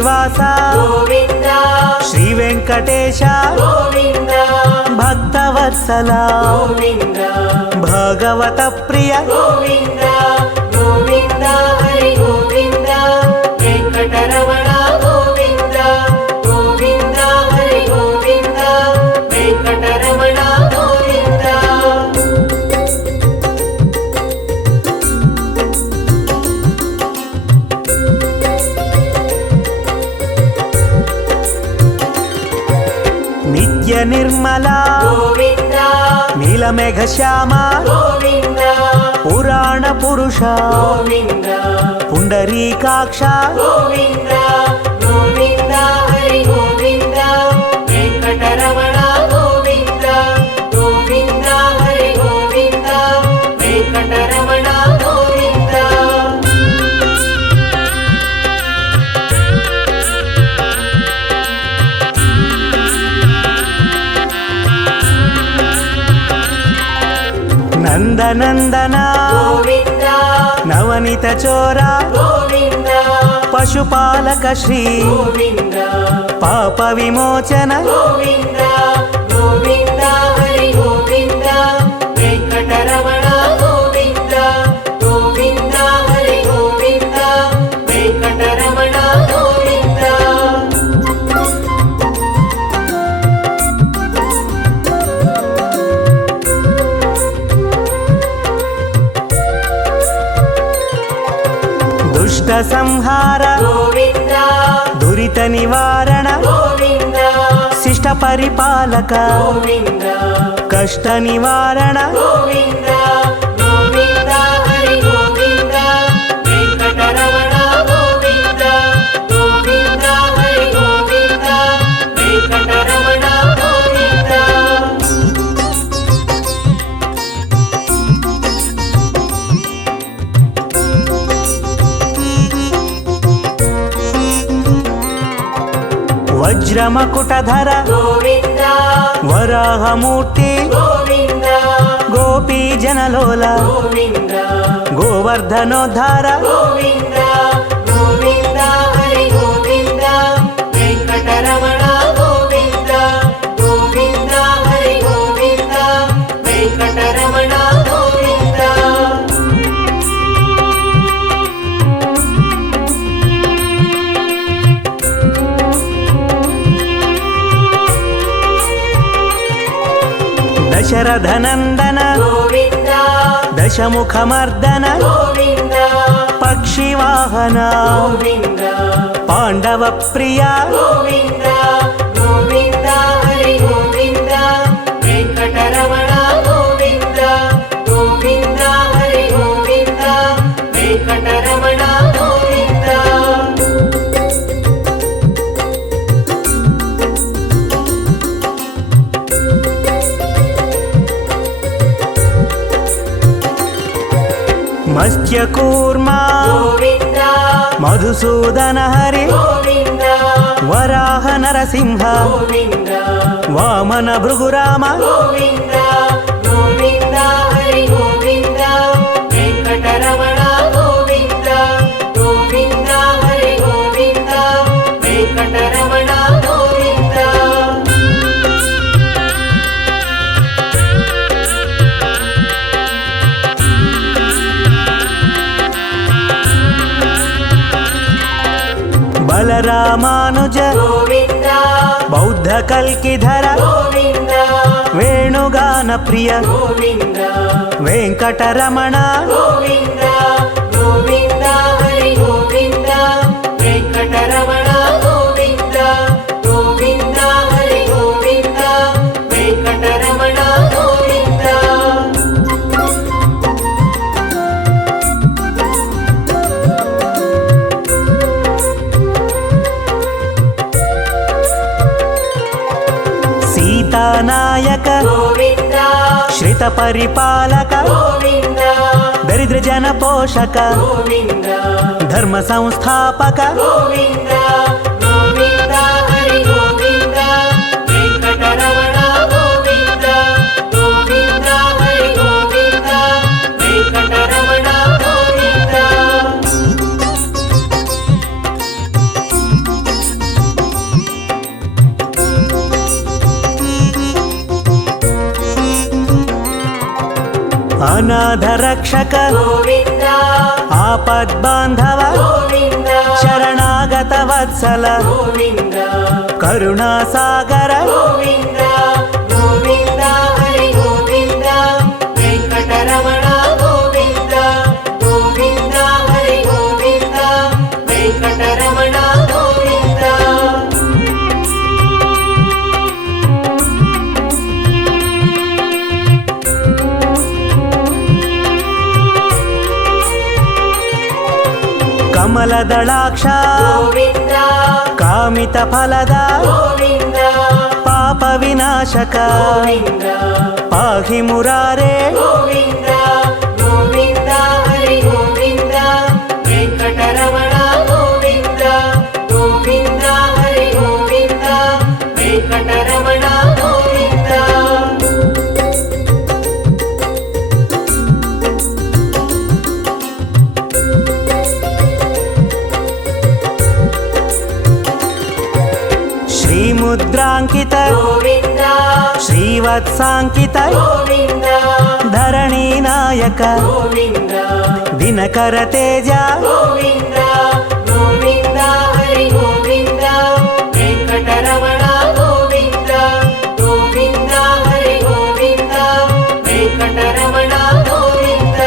శ్రీనివాస గోవింద శ్రీ వెంకటేశ గోవింద భక్తవత్సల గోవింద భగవత ప్రియ గోవింద గోవింద హరి గోవింద వెంకటరమణ గోవింద గోవింద హరి గోవింద వెంకటరమణ గోవింద నిత్య నిర్మల గోవింద నీలమేఘ శ్యామ గోవింద పురాణ పురుష గోవింద పుండరీకాక్ష గోవింద గోవింద హరి గోవింద వెంకటరమణ గోవింద గోవింద హరి గోవింద వెంకటరమణ గోవింద నందనందన గోవింద నవనిత చోర గోవింద పశుపాలక శ్రీ గోవింద పాప విమోచన గోవింద గోవింద హరి గోవింద వెంకటరమణ గోవింద గోవింద హరి గోవింద వెంకటరమణ గోవింద దుష్ట సంహార గోవింద దురిత నివారణ గోవింద శిష్ట పరిపాలక గోవింద కష్ట నివారణ గోవింద గోవింద హరి గోవింద వెంకటరమణ గోవింద గోవింద హరి గోవింద వెంకటరమణ గోవింద వజ్రమకుటధర గోవింద వరాహమూర్తి గోవింద గోపీ జనలోల గోవింద గోవర్ధనోద్ధార గోవింద గోవింద హరి గోవింద వెంకటరమణ గోవింద గోవింద హరి గోవింద వెంకటరమణ గోవింద దశరథనందన గోవింద దశముఖమర్దన గోవింద పక్షివాహన గోవింద పాండవ ప్రియ గోవింద గోవింద హరి గోవింద వెంకటరమణ గోవింద గోవింద హరి గోవింద వెంకటరమణ గోవింద మత్స్యకూర్మ గోవింద మధుసూదన హరి గోవింద వరాహ నరసింహ గోవింద వామన భృగురామ గోవింద గోవింద హరి గోవింద వెంకటరమణ గోవింద గోవింద హరి గోవింద వెంకటరమణ గోవింద బలరామానుజ గోవింద బౌద్ధ కల్కిధర గోవింద వేణుగాన ప్రియ గోవింద వెంకటరమణ గోవింద గోవింద హరి గోవింద వెంకటరమణ గోవింద గోవింద హరి గోవింద వెంకటరమణ గోవింద సీతానాయక గోవింద శ్రిత పరిపాలక గోవింద దరిద్ర జన పోషక గోవింద ధర్మ సంస్థాపక గోవింద గోవింద హరి గోవింద వెంకటరమణ గోవింద గోవింద హరి గోవింద వెంకటరమణ గోవింద అనాథ రక్షక గోవింద ఆపద్బాంధవ గోవింద శరణాగత వత్సల గోవింద కరుణాసాగర గోవింద గోవింద హరి గోవింద వెంకటరమణ గోవింద గోవింద హరి గోవింద వెంకటరమణ గోవింద కమలదళాక్ష గోవింద కామిత ఫలద గోవింద పాప వినాశక గోవింద పాహి మురారే గోవింద గోవింద హరి గోవింద వెంకటరమణ గోవింద గోవింద హరి గోవింద వెంకటరమణ గోవింద శ్రీముద్రాంకిత గోవింద శ్రీవత్సాంకిత గోవింద ధరణీ నాయక గోవింద దినకర తేజ గోవింద గోవింద హరి గోవింద వెంకటరమణ గోవింద గోవింద హరి గోవింద వెంకటరమణ గోవింద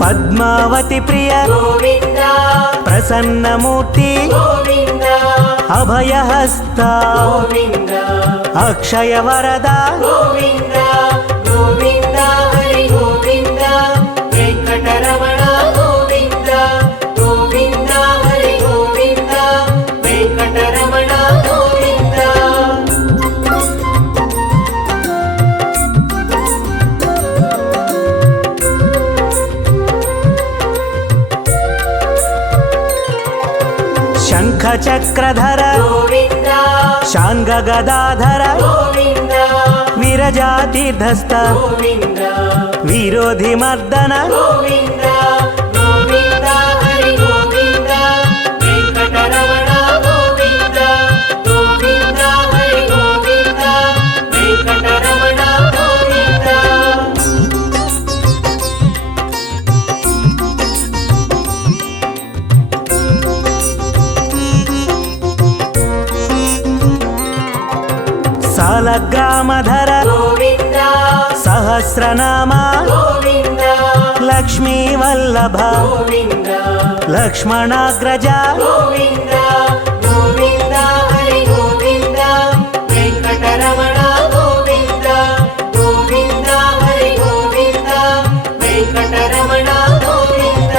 పద్మావతి ప్రియ గోవింద ప్రసన్నమూర్తి గోవింద అభయహస్త గోవింద అక్షయ వరద గోవింద గోవింద హరి గోవింద వెంకటరమణ గోవింద గోవింద హరి గోవింద వెంకటరమణ గోవింద శంఖ చక్రధర గోవింద శాంగ గదాధర గోవింద విరజాతీర్థస్థ గోవింద విరోధి మర్దన గోవింద గోవింద హరి గోవింద వెంకటరమణ గోవింద గోవింద హరి గోవింద వెంకటరమణ గోవింద సాలగ్రామధర గోవింద సహస్రనామ గోవింద లక్ష్మీ వల్లభ గోవింద లక్ష్మణాగ్రజ గోవింద గోవింద హరి గోవింద వెంకటరమణ గోవింద గోవింద హరి గోవింద వెంకటరమణ గోవింద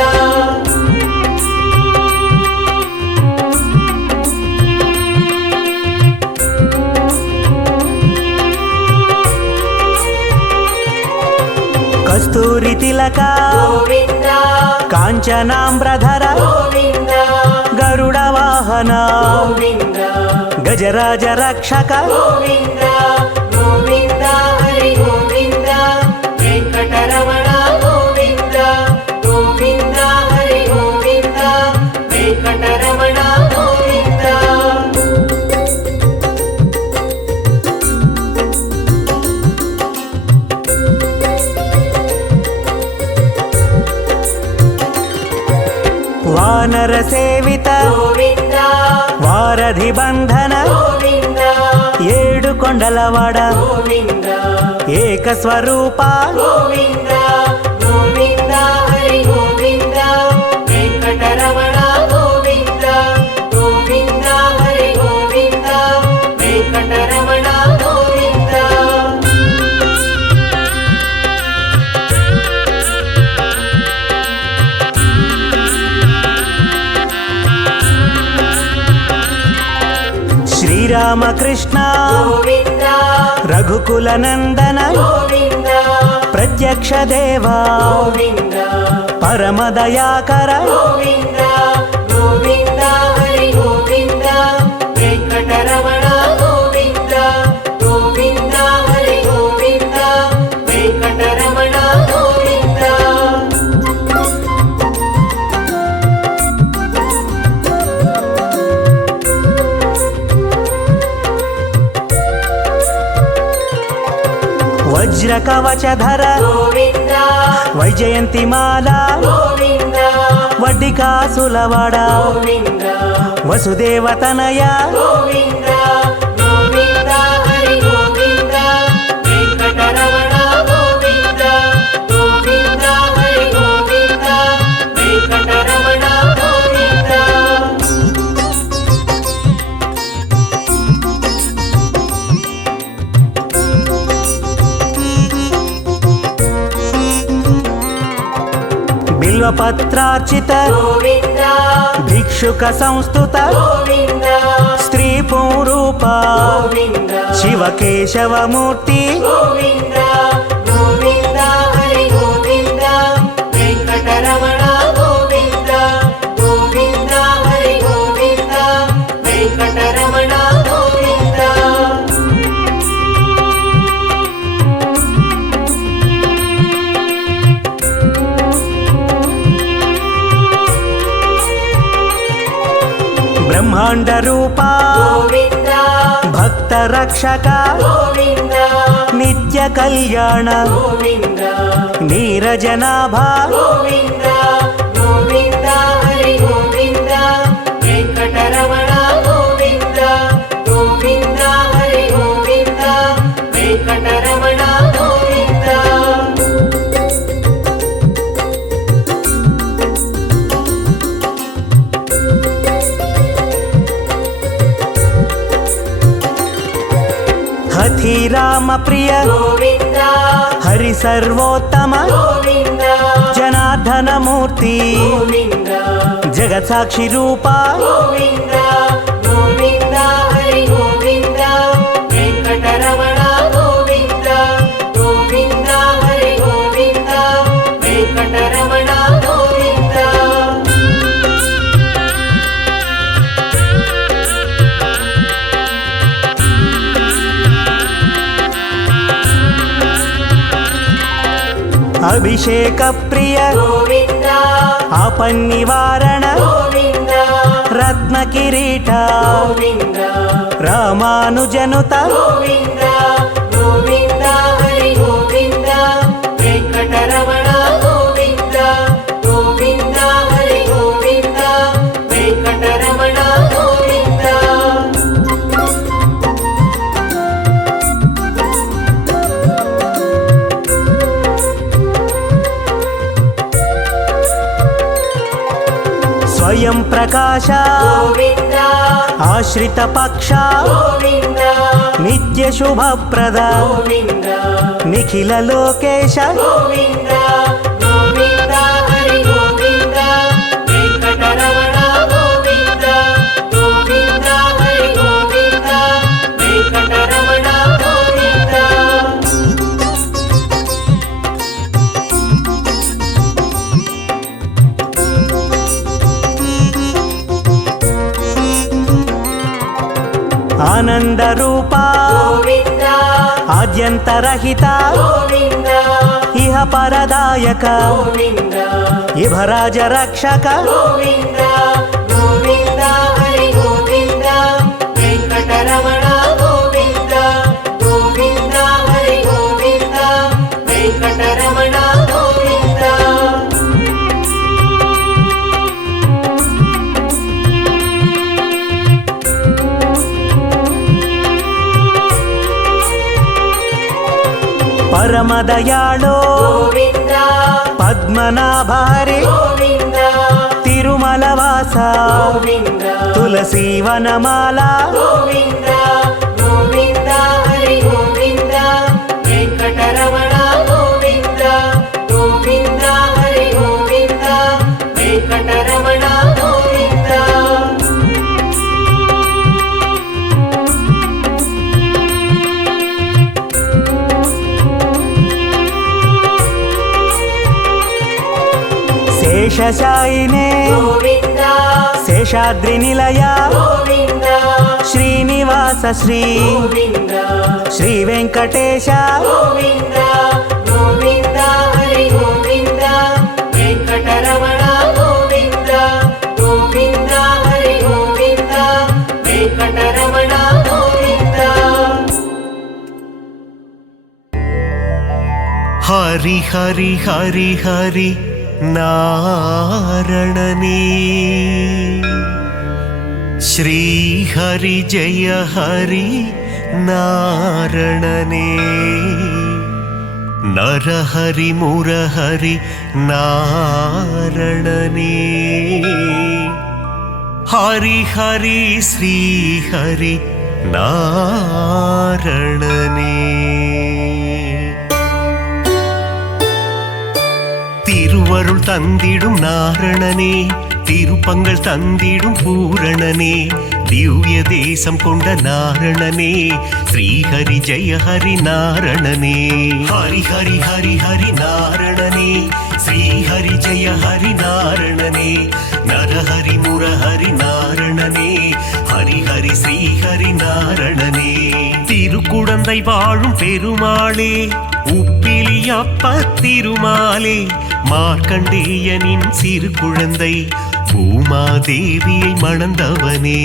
కస్తూరి తిలక గోవింద కాంచనాంబ్రధర గోవింద గరుడ వాహన గోవింద గజరాజ రక్షక గోవింద గోవింద హరి గోవింద వెంకటరమణ గోవింద గోవింద హరి గోవింద వెంకటరమణ గోవింద వానర సేవిత గోవింద వారధి బంధన గోవింద ఏడు కొండలవాడ గోవింద ఏక స్వరూప గోవింద గోవింద హరి గోవింద వెంకటరమణ గోవింద గోవింద హరి గోవింద వెంకటరమణ గోవింద శ్రీరామకృష్ణ గోవింద రఘుకుల నందన గోవింద ప్రత్యక్ష దేవా గోవింద పరమదయాకర గోవింద గోవింద హరి గోవింద వెంకటరమణ గోవింద గోవింద హరి గోవింద వెంకటరమణ గోవింద వజ్ర కవచధర గోవింద వైజయంతిమాల గోవింద వడ్డికాసులవాడ గోవింద వసుదేవతనయ గోవింద గోవింద హరి గోవింద వెంకటరమణ గోవింద గోవింద హరి గోవింద వెంకటరమణ గోవింద బిల్వపత్రార్చిత గోవింద భిక్షుక సంస్థుత గోవింద స్త్రీ పూరూప గోవింద శివకేశవమూర్తి గోవింద గోవింద హరి గోవింద వెంకటరమణ గోవింద గోవింద హరి గోవింద వెంకటరమణ గోవింద బ్రహ్మాండ రూప గోవింద భక్త రక్షక గోవింద నిత్య కళ్యాణ గోవింద నీరజనాభ గోవింద గోవింద హరి గోవింద వెంకటరమణ గోవింద గోవింద హరి గోవింద వెంకటరమణ గోవింద హఠి రామ ప్రియ గోవింద హరి సర్వోత్తమ గోవింద జనార్దన మూర్తి గోవింద జగత్సాక్షి రూప గోవింద గోవింద హరి గోవింద వెంకటరమణ గోవింద గోవింద హరి గోవింద వెంకటరమణ గోవింద అభిషేక ప్రియ గోవింద ఆపన్నివారణ గోవింద రత్న కిరీట గోవింద రామానుజనుత గోవింద గోవింద హరి గోవింద వెంకటరమణ గోవింద గోవింద హరి గోవింద వెంకటరమణ గోవింద స్వయం ప్రకాశ గోవింద ఆశ్రిత పక్ష గోవింద నిత్య శుభప్రద గోవింద నిఖిల లోకేశ గోవింద గోవింద హరి గోవింద వెంకటరమణ గోవింద గోవింద హరి గోవింద వెంకటరమణ గోవింద ఆనంద రూప గోవింద ఆద్యంతరహిత గోవింద ఇహ పరదాయక గోవింద ఇభరాజ రక్షక గోవింద గోవింద హరి గోవింద వెంకటరమణ గోవింద గోవింద హరి గోవింద వెంకటరమణ గోవింద పరమదయాళో గోవింద పద్మనాభారి గోవింద తిరుమలవాస గోవింద తులసీవనమాల గోవింద గోవింద హరి గోవింద వెంకటరమణ గోవింద గోవింద హరి గోవింద వెంకటరమణ గోవింద శేషశాయినే గోవింద శేషాద్రి నిలయ గోవింద శ్రీనివాస శ్రీ గోవింద శ్రీ వెంకటేశ గోవింద గోవింద హరి గోవింద వెంకటరమణ గోవింద గోవింద హరి గోవింద వెంకటరమణ గోవింద ஹரி ஹரி ஹரி ஹரி நாரணனே ஸ்ரீ ஹரி ஜெய ஹரி நாரணனே நரஹரி முரஹரி நாரணனே ஹரி ஹரி ஸ்ரீ ஹரி நாரணனே திருவருள் தந்திடும் நாரணனே திருப்பங்கள் தந்திடும் பூரணனே திவ்ய தேசம் கொண்ட நாரணனே ஸ்ரீஹரி ஜெய ஹரி நாரணனே ஹரி ஹரி ஹரி ஹரி நாரணனே ஸ்ரீஹரி ஜெய ஹரி நாரணனே நரஹரி முரஹரி நாரணனே ஹரி ஹரி ஸ்ரீஹரி நாரணனே திருக்குடந்தை வாழும் பெருமாளே உப்பிலியப்ப திருமாலே மார்க்கண்டேயனின் சிறு குழந்தை பூமாதேவியை மணந்தவனே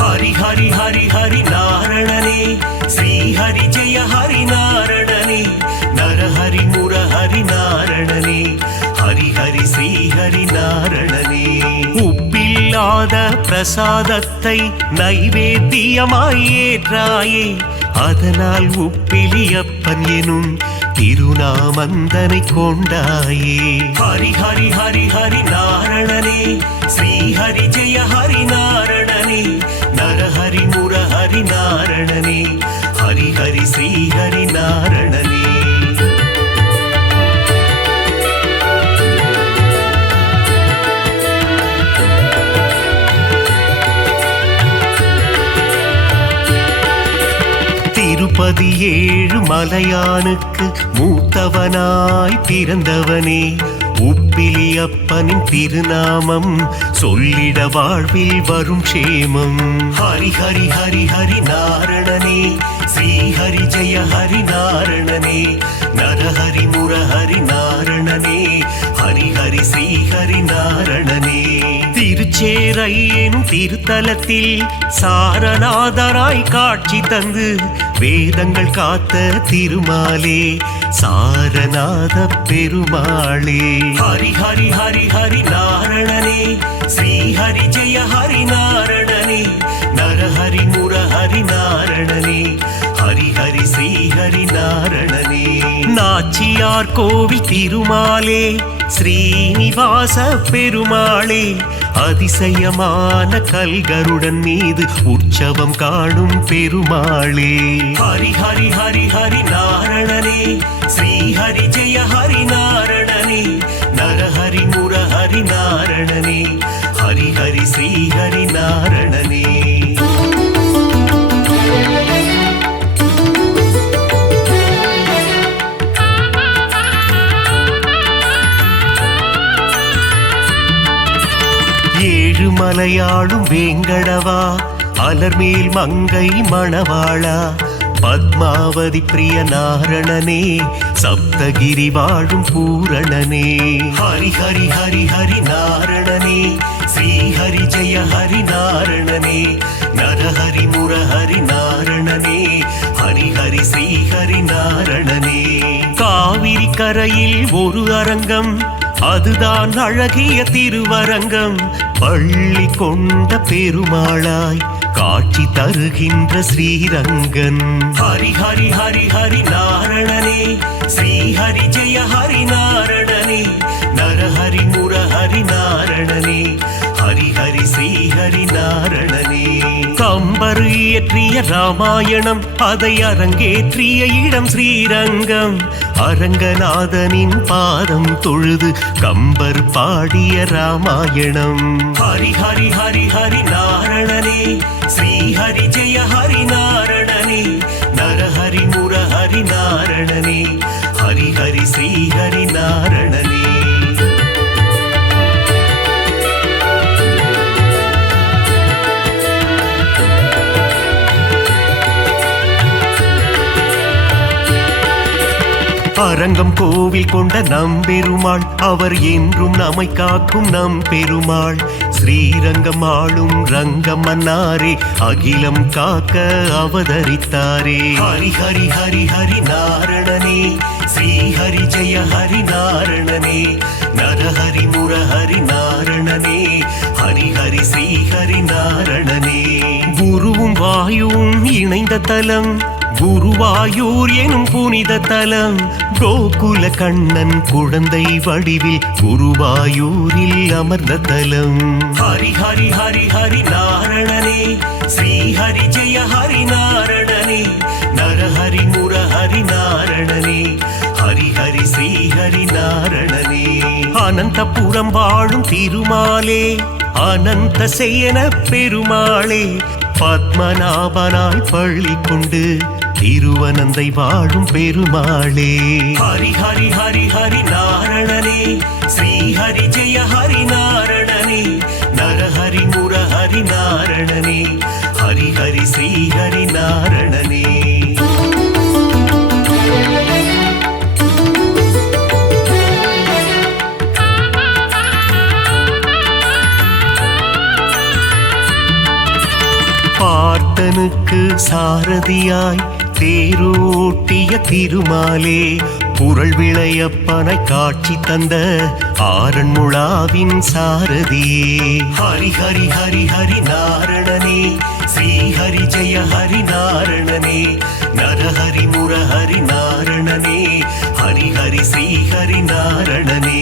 ஹரி ஹரி ஹரி ஹரி நாரணனே ஸ்ரீஹரி ஜெய ஹரி நாரணனே நரஹரி முரஹரி நாரணனே ஹரி ஹரி ஸ்ரீஹரி நாரணனே உப்பில்லாத பிரசாதத்தை நைவேத்தியமாய் ஏற்றாயே அதனால் உப்பிலியப்பன் எனும் திருநாமந்தனை கொண்டாயே ஹரி ஹரி ஹரி ஹரி நாரணனே ஸ்ரீஹரி ஜெய ஹரி நாரணனே நரஹரி முரஹரி நாரணனே ஹரி ஹரி ஸ்ரீஹரி நாரணனே திருப்பதி ஏழு மலையானுக்கு மூத்தவனாய் பிறந்தவனே உப்பிலியப்பனின் திருநாமம் சொல்லிட வாழ்வில் வரும் க்ஷேமம் ஹரி ஹரி ஹரி ஹரி நாரணனே ஸ்ரீஹரி ஜெய ஹரி நாரணனே நரஹரி முரஹரி நாரணனே ஹரி ஹரி ஸ்ரீஹரி நாரணனே திருச்சேரை எனும் திருத்தலத்தில் சாரநாதராய் காட்சி தந்து வேதங்கள் காத்த திருமாலே சாரநாத பெருமாளே ஹரி ஹரி ஹரி ஹரி நாரணனே ஸ்ரீஹரி ஜெய ஹரி நாரணனே நரஹரி முரஹரி நாரணனே ஹரி ஹரி ஸ்ரீஹரி நாரணனே நாச்சியார் கோவில் திருமாலே ஸ்ரீனிவாச பெருமாளே அதிசயமான கல்கருடன் மீது உற்சவம் காணும் பெருமாளே ஹரி ஹரி ஹரி ஹரி நாரணனே ஸ்ரீஹரி ஜெய ஹரி நாரணனே நரஹரி முரஹரி நாரணனே ஹரி ஹரி ஸ்ரீஹரி நாரணனே ஏழுமலையாளும் வேங்கடவா அலர்மேல் மங்கை மணவாளா பத்மாவதி பிரிய நாரணனே சப்தகிரி வாழும் பூரணனே ஹரி ஹரி ஹரி ஹரி நாரணனே ஸ்ரீஹரி ஜெய ஹரி நாரணனே நரஹரி முரஹரி நாரணனே ஹரி ஹரி ஸ்ரீஹரி நாரணனே காவிரி கரையில் ஒரு அரங்கம் அதுதான் அழகிய திருவரங்கம் பள்ளி கொண்ட பெருமாளாய் காட்சி தருகின்ற ஸ்ரீரங்கன் ஹரி ஹரி ஹரி ஹரி நாரணனே ஸ்ரீஹரி ஜெய ஹரி நாரணனே நரஹரி முரஹரி நாரணனே ஹரி ஹரி ஸ்ரீஹரி நாரணனே கம்பர் இயற்றிய ராமாயணம் அதை அரங்கேற்றிய இடம் ஸ்ரீரங்கம் அரங்கநாதனின் பாதம் தொழுது கம்பர் பாடிய ராமாயணம் ஹரி ஹரி ஹரி ஹரி நாரணனே ஸ்ரீஹரி ஜெய ஹரி நாரணனே நரஹரி முரஹரி நாரணனே ஹரி ஹரி ஸ்ரீஹரி நாரணனே அரங்கம் கோவில் கொண்ட நம்பெருமாள் அவர் என்றும் நம்மை காக்கும் நம்பெருமாள் ஸ்ரீரங்கம் ஆளும் ரங்கம் மன்னாரே அகிலம் காக்க அவதரித்தாரே ஹரி ஹரி ஹரி ஹரி நாரணனே ஸ்ரீஹரி ஜெய ஹரி நாரணனே நரஹரி முரஹரி நாரணனே ஹரி ஹரி ஸ்ரீஹரி நாரணனே குருவும் வாயுவும் இணைந்த தலம் குருவாயூர் எனும் புனித தலம் கோகுல கண்ணன் குழந்தை வடிவில் குருவாயூரில் அமர்ந்த தலம் ஹரி ஹரி ஹரி ஹரி நாரணனே ஸ்ரீஹரி ஜெய ஹரி நாரணனே நரஹரி முரஹரி நாரணனே ஹரி ஹரி ஸ்ரீஹரி நாரணனே அனந்தபுரம் வாழும் திருமாலே அனந்த சேன பெருமாளே பத்மநாபனாய் பள்ளி கொண்டு திருவனந்தை வாழும் பெருமாளே ஹரி ஹரி ஹரி ஹரி நாரணனே ஸ்ரீஹரி ஜெய ஹரி நாரணனே நரஹரி முரஹரி நாரணனே ஹரி ஹரி ஸ்ரீஹரி நாரணனே பார்த்தனுக்கு சாரதியாய் தேரோட்டிய திருமாலே புரள் விளையப்பனை காட்சி தந்த ஆரண்முழாவின் சாரதியே ஹரி ஹரி ஹரி ஹரி நாரணனே ஸ்ரீஹரி ஜெய ஹரி நாரணனே நரஹரி முரஹரி நாரணனே ஹரி ஹரி ஸ்ரீஹரி நாரணனே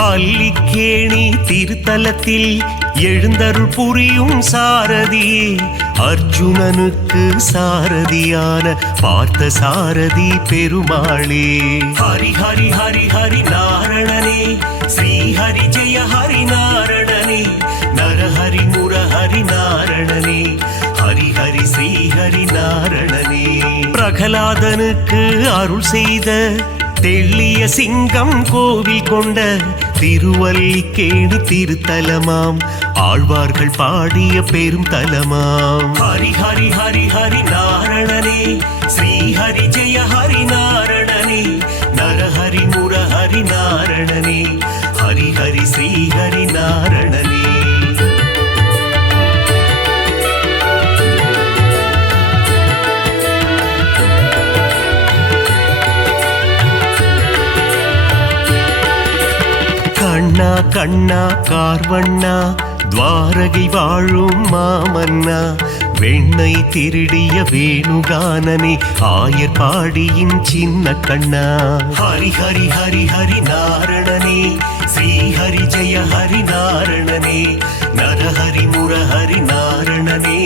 பள்ளிக்கேணி திருத்தலத்தில் எழுந்தருள் புரியும் சாரதியே அர்ஜுனனுக்கு சாரதியான பார்த்த சாரதி பெருமாளே ஹரி ஹரி ஹரி ஹரி நாரணனே ஸ்ரீஹரி ஜெய ஹரி நாரணனே நரஹரி முரஹரி நாரணனே ஹரி ஹரி ஸ்ரீஹரி நாரணனே பிரகலாதனுக்கு அருள் செய்த தெள்ளிய சிங்கம் கோவில் கொண்ட திருவல்லிக்கேணி திருத்தலமாம் ஆழ்வார்கள் பாடிய பெரும் தலமாம் ஹரி ஹரி ஹரி ஹரி நாரணனே ஸ்ரீஹரி ஜெய ஹரி நாரணனே நரஹரி முரஹரி நாரணனே ஹரி ஹரி ஸ்ரீஹரி நாரணனே கண்ணா கண்ணா கார்வண்ணா துவாரகை வாழும் மாமன்னா வெண்ணை திருடிய வேணுகானனே ஆயர்பாடியின் சின்ன கண்ணா ஹரி ஹரி ஹரி ஹரி நாரணனே ஸ்ரீஹரி ஜெய ஹரி நாரணனே நரஹரி முரஹரி நாரணனே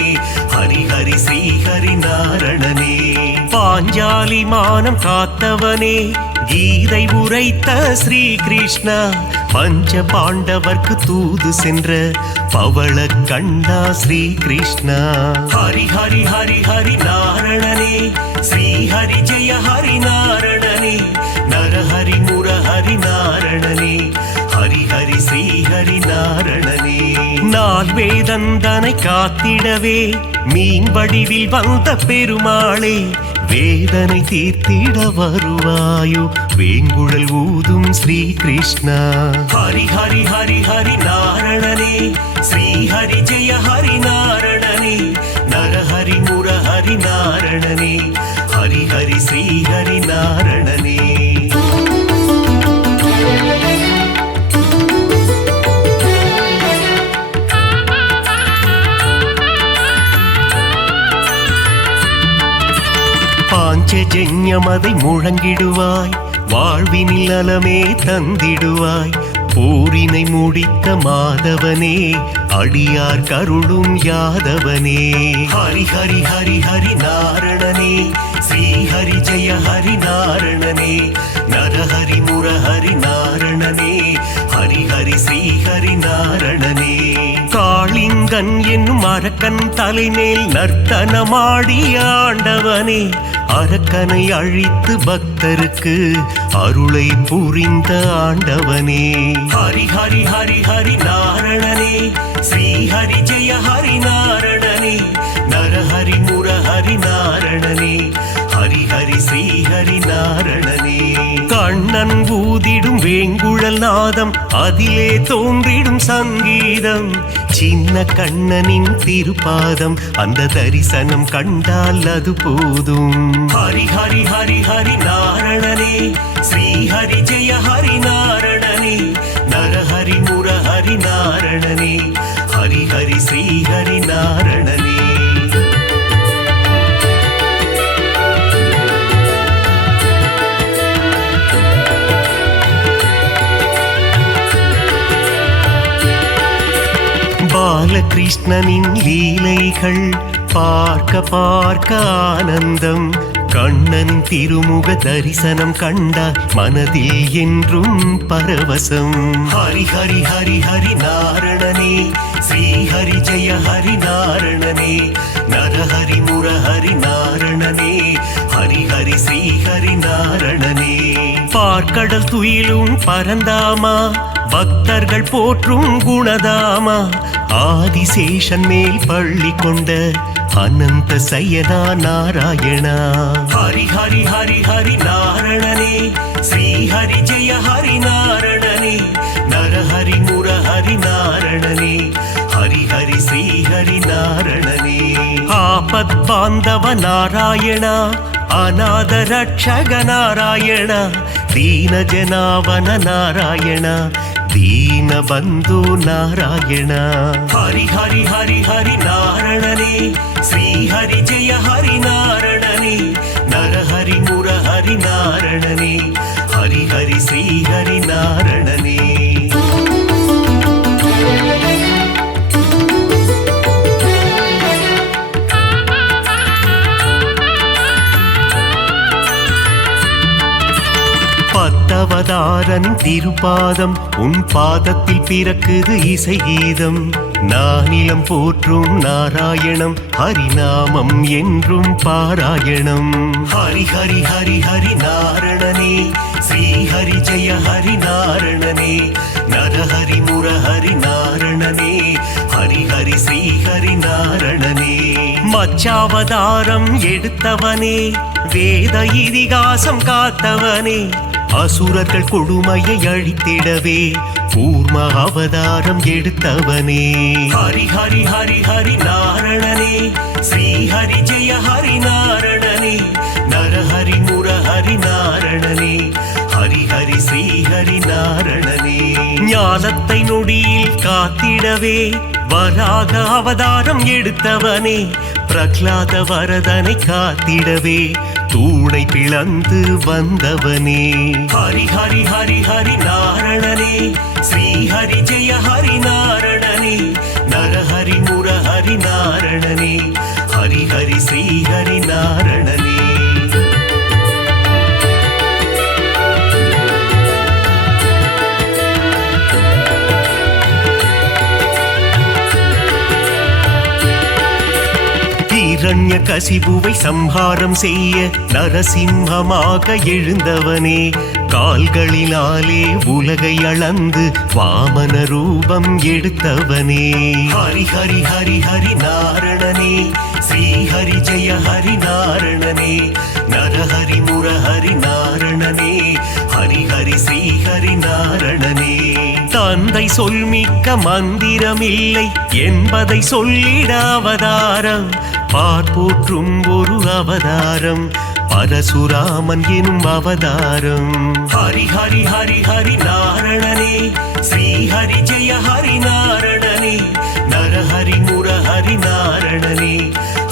ஹரி ஹரி ஸ்ரீஹரி நாரணனே பாஞ்சாலி மானம் காத்தவனே கீதை உரைத்த ஸ்ரீ கிருஷ்ணா பஞ்ச பாண்டவர்க்கு தூது சென்ற பவள கண்ணா ஸ்ரீ கிருஷ்ணா ஹரி ஹரி ஹரி ஹரி நாரணனே ஸ்ரீஹரி ஜெய ஹரி நாரணனே நரஹரி முரஹரி நாரணனே ஹரி ஹரி ஸ்ரீஹரி நாரணனே நால் வேதந்தனை காத்திடவே மீன் வடிவில் வந்த பெருமாளே வேதனை தீர்த்திட வருவாயோ வேங்குழல் ஊதும் ஸ்ரீ கிருஷ்ணா ஹரி ஹரி ஹரி ஹரி நாரணனே ஸ்ரீஹரி ஜெய ஹரி நாரணனே நரஹரி முரஹரி நாரணனே ஹரி ஹரி ஸ்ரீஹரி நாரணனே பாஞ்சஜன்யமதை முழங்கிடுவாய் வாழ்வினில் நலமே தந்திடுவாய் போரினை முடித்த மாதவனே அடியார் கருளும் யாதவனே ஹரி ஹரி ஹரி ஹரி நாரணனே ஸ்ரீஹரி ஜெய ஹரி நாரணனே நரஹரி முரஹரி நாரணனே ஹரி ஹரி ஸ்ரீஹரி நாரணனே காளிங்கன் என்னும் அரக்கன் தலைமேல் நர்த்தனமாடி ஆண்டவனே அரக்கனை அழித்து பக்தருக்கு அருளை புரிந்த ஆண்டவனே ஹரி ஹரி ஹரி ஹரி நாரணனே ஸ்ரீஹரி ஜெய ஹரி நாரணனே நரஹரி முரஹரி நாரணனே ஹரி ஹரி ஸ்ரீஹரி நாரணனே கண்ணன் ஊதிடும் வேங்குழல் நாதம் அதிலே தோன்றிடும் சங்கீதம் சின்ன கண்ணனின் திருப்பாதம் அந்த தரிசனம் கண்டால் அது போதும் ஹரி ஹரி ஹரி ஹரி நாரணனே श्रीहरि जय हरि नारणने नरहरि मुरहरि नारणने हरि हरि श्रीहरि नारणने பாலகிருஷ்ணனின் லீலைகள் பார்க்க பார்க்க ஆனந்தம் கண்ணனின் திருமுக தரிசனம் கண்டால் மனதில் என்றும் பரவசம் ஹரி ஹரி ஹரி ஹரி நாரணனே ஸ்ரீஹரி ஜெய ஹரி நாரணனே நரஹரி முரஹரி நாரணனே ஹரி ஹரி ஸ்ரீஹரி நாரணனே பார்க்கடல் துயிலும் பரந்தாமா பக்தர்கள் போற்றும் குணதாமா ஆதிசேஷன் மேல் பள்ளி கொண்ட அனந்த சயனா நாராயணா ஹரி ஹரி ஹரி ஹரி நாரணனே ஸ்ரீஹரி ஜெய ஹரி நாரணனே நரஹரி முரஹரி நாரணனே ஹரி ஹரி ஸ்ரீஹரி நாரணனே ஆபத் பாந்தவ நாராயணா அநாத ரட்சக நாராயணா दीन जनावन नारायण दीन बंधु नारायण हरि हरि हरि हरि नारणने श्री हरि जय हरि नारणने नर हरि मुर हरि नारणने हरि हरि श्री हरि नारणने பத்தவதாரன் திருப்பாதம் உன் பாதத்தில் பிறக்குது இசை கீதம் நானிலம் போற்றும் நாராயணம் ஹரிநாமம் என்றும் பாராயணம் ஹரி ஹரி ஹரி ஹரி நாரணனே ஸ்ரீ ஹரி ஜெய ஹரி நாரணனே நரஹரி முரஹரி நாரணனே ஹரி ஹரி ஸ்ரீ ஹரி நாரணனே மச்சாவதாரம் எடுத்தவனே வேத இதிகாசம் காத்தவனே அசுரர்கள் கொடுமையை அழித்திடவே கூர்ம அவதாரம் எடுத்தவனே ஹரி ஹரி ஹரி ஹரி நாரணனே ஸ்ரீ ஹரி ஜெய ஹரி நாரணனே நரஹரி முரஹரி நாரணனே ஹரி ஹரி ஸ்ரீ ஹரி நாரணனே ஞானத்தை நொடியில் காத்திடவே வராக அவதாரம் எடுத்தவனே பிரகலாத வரதனை காத்திடவே தூணை பிளந்து வந்தவனே ஹரி ஹரி ஹரி ஹரி நாரணனே ஸ்ரீ ஹரி ஜெய ஹரி நாரணனே நரஹரி முரஹரி நாரணனே ஹரி ஹரி ஸ்ரீ ஹரி நாரணனே இரண்ய கசிபுவை சம்ஹாரம் செய்ய நரசிம்மமாக எழுந்தவனே கால்களினாலே உலகை அளந்து வாமன ரூபம் எடுத்தவனே ஹரி ஹரி ஹரி ஹரி நாரணனே ஸ்ரீ ஹரி ஜெய ஹரி நாரணனே நரஹரி முரஹரி நாரணனே ஹரி ஹரி ஸ்ரீ ஹரி நாரணனே தந்தை சொல்மிக்க மந்திரமில்லை என்பதை சொல்லிட அவதாரம் பார்ப்போற்றும் ஒரு அவதாரம் பரசுராமன் எனும் அவதாரம் ஹரி ஹரி ஹரி ஹரி நாரணனே ஸ்ரீ ஹரி ஜெய ஹரி நாரணனே நரஹரி முரஹரி நாரணனே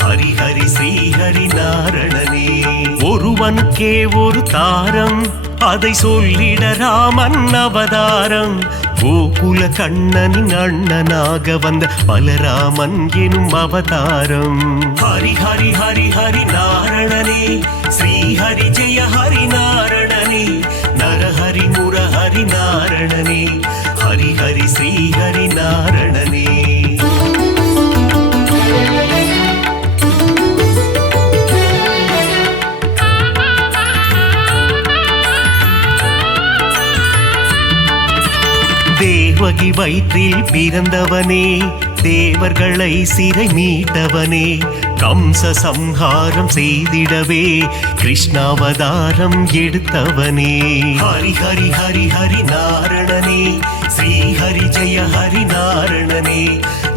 ஹரி ஹரி ஸ்ரீ ஹரி நாரணனே ஒருவனுக்கே ஒரு தாரம் அதை சொல்லிட ராமன் அவதாரம் கோகுல கண்ணனின் அண்ணனாக வந்த பலராமன் எனும் அவதாரம் ஹரி ஹரி ஹரி ஹரி நாரணனே ஸ்ரீ ஹரி ஜெய ஹரி நாரணனே நரஹரி முரஹரி நாரணனே ஹரி ஹரி ஸ்ரீ ஹரி நாரணனே தேவகி வயிற்றில் பிறந்தவனே தேவர்களை சிறை மீட்டவனே கம்ச சம்ஹாரம் செய்திடவே கிருஷ்ணாவதாரம் எடுத்தவனே ஹரி ஹரி ஹரி ஹரி நாரணனே ஸ்ரீ ஹரி ஜெய ஹரி நாரணனே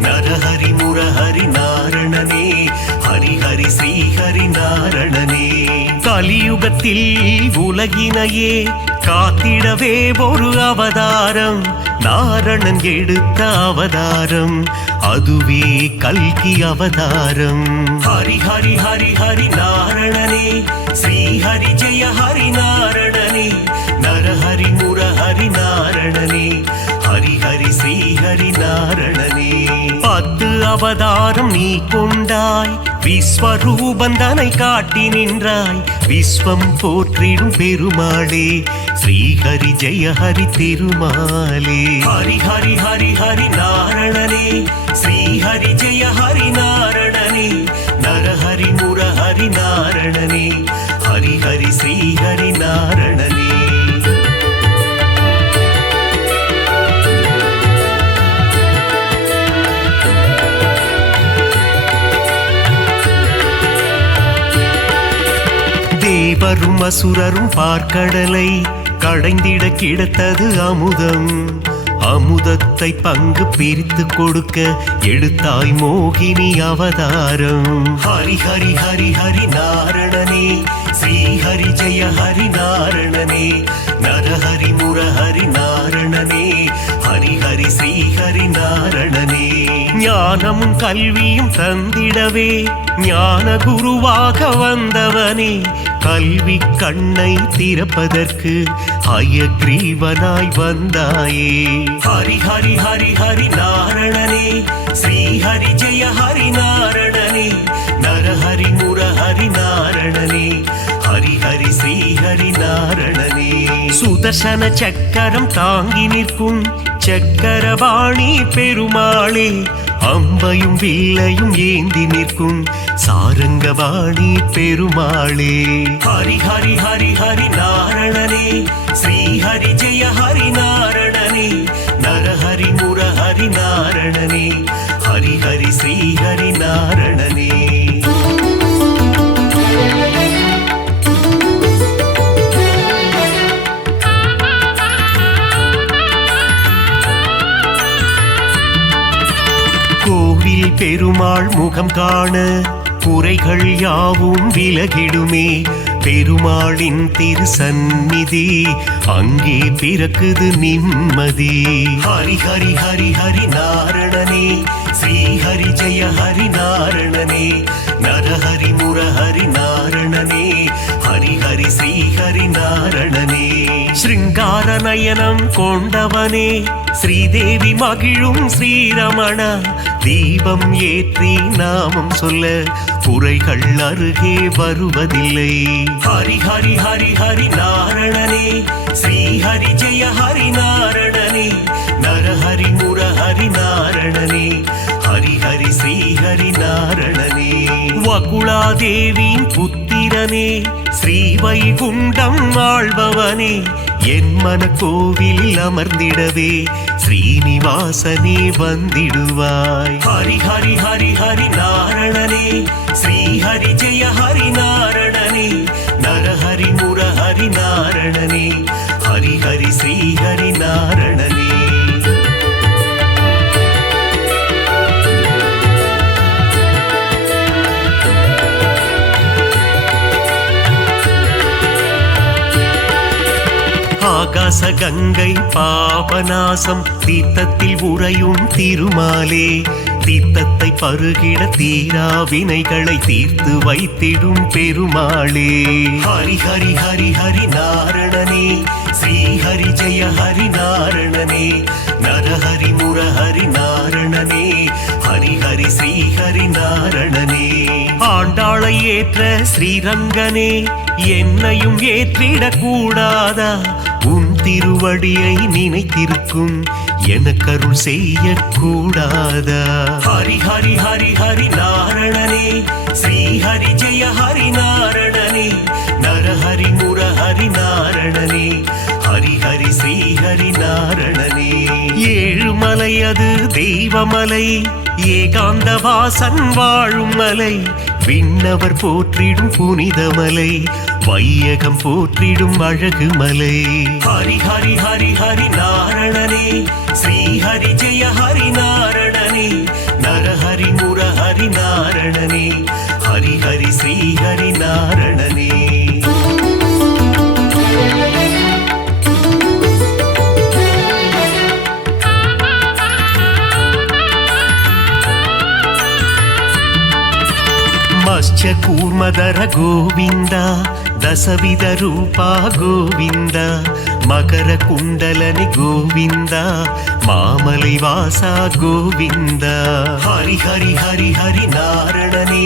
நரஹரி முரஹரி நாரணனே ஹரி ஹரி ஸ்ரீ ஹரி நாரணனே கலியுகத்தில் உலகினையே காத்திடவே ஒரு அவதாரம், நாரணன் எடுத்த அவதாரம், அதுவே கல்கி அவதாரம். ஹரி ஹரி ஹரி ஹரி நாரணனே, ஸ்ரீ ஹரி ஜெய ஹரி நாரணனே, நரஹரி முரஹரி நாரணனே, ஹரி ஹரி ஸ்ரீ ஹரி நாரணனே. 10 அவதாரம் நீ கொண்டாய், விஸ்வரூபந்தனை காட்டி நின்றாய், விஸ்வம் போற்றிடும் பெருமாளே, ஸ்ரீஹரி ஜெய ஹரி திருமாலே. ஹரி ஹரி ஹரி ஹரி நாரணனே, ஸ்ரீஹரி ஜெய ஹரி நாரணனே, நரஹரி முரஹரி நாரணனே, ஹரி ஹரி ஸ்ரீஹரி நாரணனே. தேவரும் அசுரரும் பார்க்கடலை கடைந்திட கிடைத்தது அமுதம், அமுதத்தை பங்கு பிரித்து கொடுக்க எடுத்தாய் மோகினி அவதாரம். ஹரி ஹரி ஹரி ஹரி நாரணனே, ஸ்ரீ ஹரி ஜெய ஹரி நாரணனே, நரஹரி முரஹரி நாரணனே, ஹரி ஹரி ஸ்ரீ ஹரி நாரணனே. ஞானமும் கல்வியும் தந்திடவே ஞான குருவாக வந்தவனே, கல்வி கண்ணை திறப்பதற்கு ஹயக்ரீவனாய் வந்தாயே. ஹரி ஹரி ஹரி ஹரி நாரணனே, ஸ்ரீ ஹரி ஜெய ஹரி நாரணனே, நரஹரி முரஹரி நாரணனே, ஹரி ஹரி ஸ்ரீ ஹரி நாரணனே. சுதர்சன சக்கரம் தாங்கி நிற்கும் சக்கரவாணி பெருமாளே, அம்பையும் வில்லையும் ஏந்தி நிற்கும் சாரங்கவாணி பெருமாளே. ஹரி ஹரி ஹரி ஹரி நாரணனே, ஸ்ரீ ஹரி ஜெய ஹரி நாரணனே, நரஹரி முரஹரி நாரணனே, ஹரி ஹரி ஸ்ரீ ஹரி நாரணனே. கோவில் பெருமாள் முகம் காண குறைகள் யாவும் விலகிடுமே, பெருமாளின் திருசந்நிதி அங்கே பிறக்குது நிம்மதி. ஹரி ஹரி ஹரி ஹரி நாரணனே, ஸ்ரீ ஹரி ஜெய ஹரி நாரணனே, நரஹரி முரஹரி நாரணனே, ஹரி ஹரி ஸ்ரீ ஹரி நாரணனே. ஸ்ருங்கார நயனம் கொண்டவனே, ஸ்ரீதேவி மகிழும் ஸ்ரீரமண, தீபம் ஏற்றி நாமம் சொல்ல குறைகள் அருகே வருவதில்லை. ஹரி ஹரி ஹரி ஹரி நாரணனே, ஸ்ரீ ஹரி ஜெய ஹரி நாரணனே, நரஹரி முரஹரி நாரணனே, ஹரி ஹரி ஸ்ரீ ஹரி நாரணனே. வகுளாதேவியின் புத்திரனே, ஸ்ரீ வைகுண்டம் ஆள்பவனே, என் மன கோவிலில் அமர்ந்திடவே ஸ்ரீனிவாசனே வந்திடுவாய். ஹரி ஹரி ஹரி ஹரி நாரணனே, ஸ்ரீ ஹரி ஜெய ஹரி நாரணனே, நரஹரி முரஹரி நாரணனே, ஹரி ஹரி ஸ்ரீ ஹரி நாரணனே. ஆகாச கங்கை பாபநாசம் தீர்த்தத்தில் உறையும் திருமாலே, தீர்த்தத்தை பருகிட தீரா வினைகளை தீர்த்து வைத்திடும் பெருமாளே. ஹரி ஹரி ஹரி ஹரி நாரணனே, ஸ்ரீ ஹரி ஜெய ஹரி நாரணனே, நரஹரி முரஹரி நாரணனே, ஹரி ஹரி ஸ்ரீ ஹரி நாரணனே. ஆண்டாளை ஏற்ற ஸ்ரீரங்கனே, என்னையும் ஏற்றிடக் கூடாதா, உன் திருவடியை நினைத்திருக்கும் எனக்கருள் செய்யக்கூடாதா. ஹரி ஹரி ஹரி ஹரி நாரணனே, ஸ்ரீ ஹரி ஜெய ஹரி நாரணனே, நரஹரி முரஹரி நாரணனே, ஹரி ஹரி ஸ்ரீ ஹரி நாரணனே. ஏழுமலை அது தெய்வமலை, ஏகாந்த வாசன் வாழும் மலை, விண்ணவர் போற்றிடும் புனிதமலை, வையகம் போற்றிடும் அழகு மலை. ஹரி ஹரி ஹரி ஹரி நாரணனே, ஸ்ரீ ஹரி ஜெய ஹரி நாரணனே, நரஹரி முரஹரி நாரணனே, ஹரி ஹரி ஸ்ரீ ஹரி நாரணனே. ಕೂರ್ಮದರ ಗೋವಿಂದ ದಸವಿಧ ರೂಪ ಗೋವಿಂದ ಮಕರ ಕುಂಡಲನಿ ಗೋವಿಂದ ಮಾಮಲೈ ವಾಸ ಗೋವಿಂದ ಹರಿ ಹರಿ ಹರಿ ಹರಿ ನಾರಣನೇ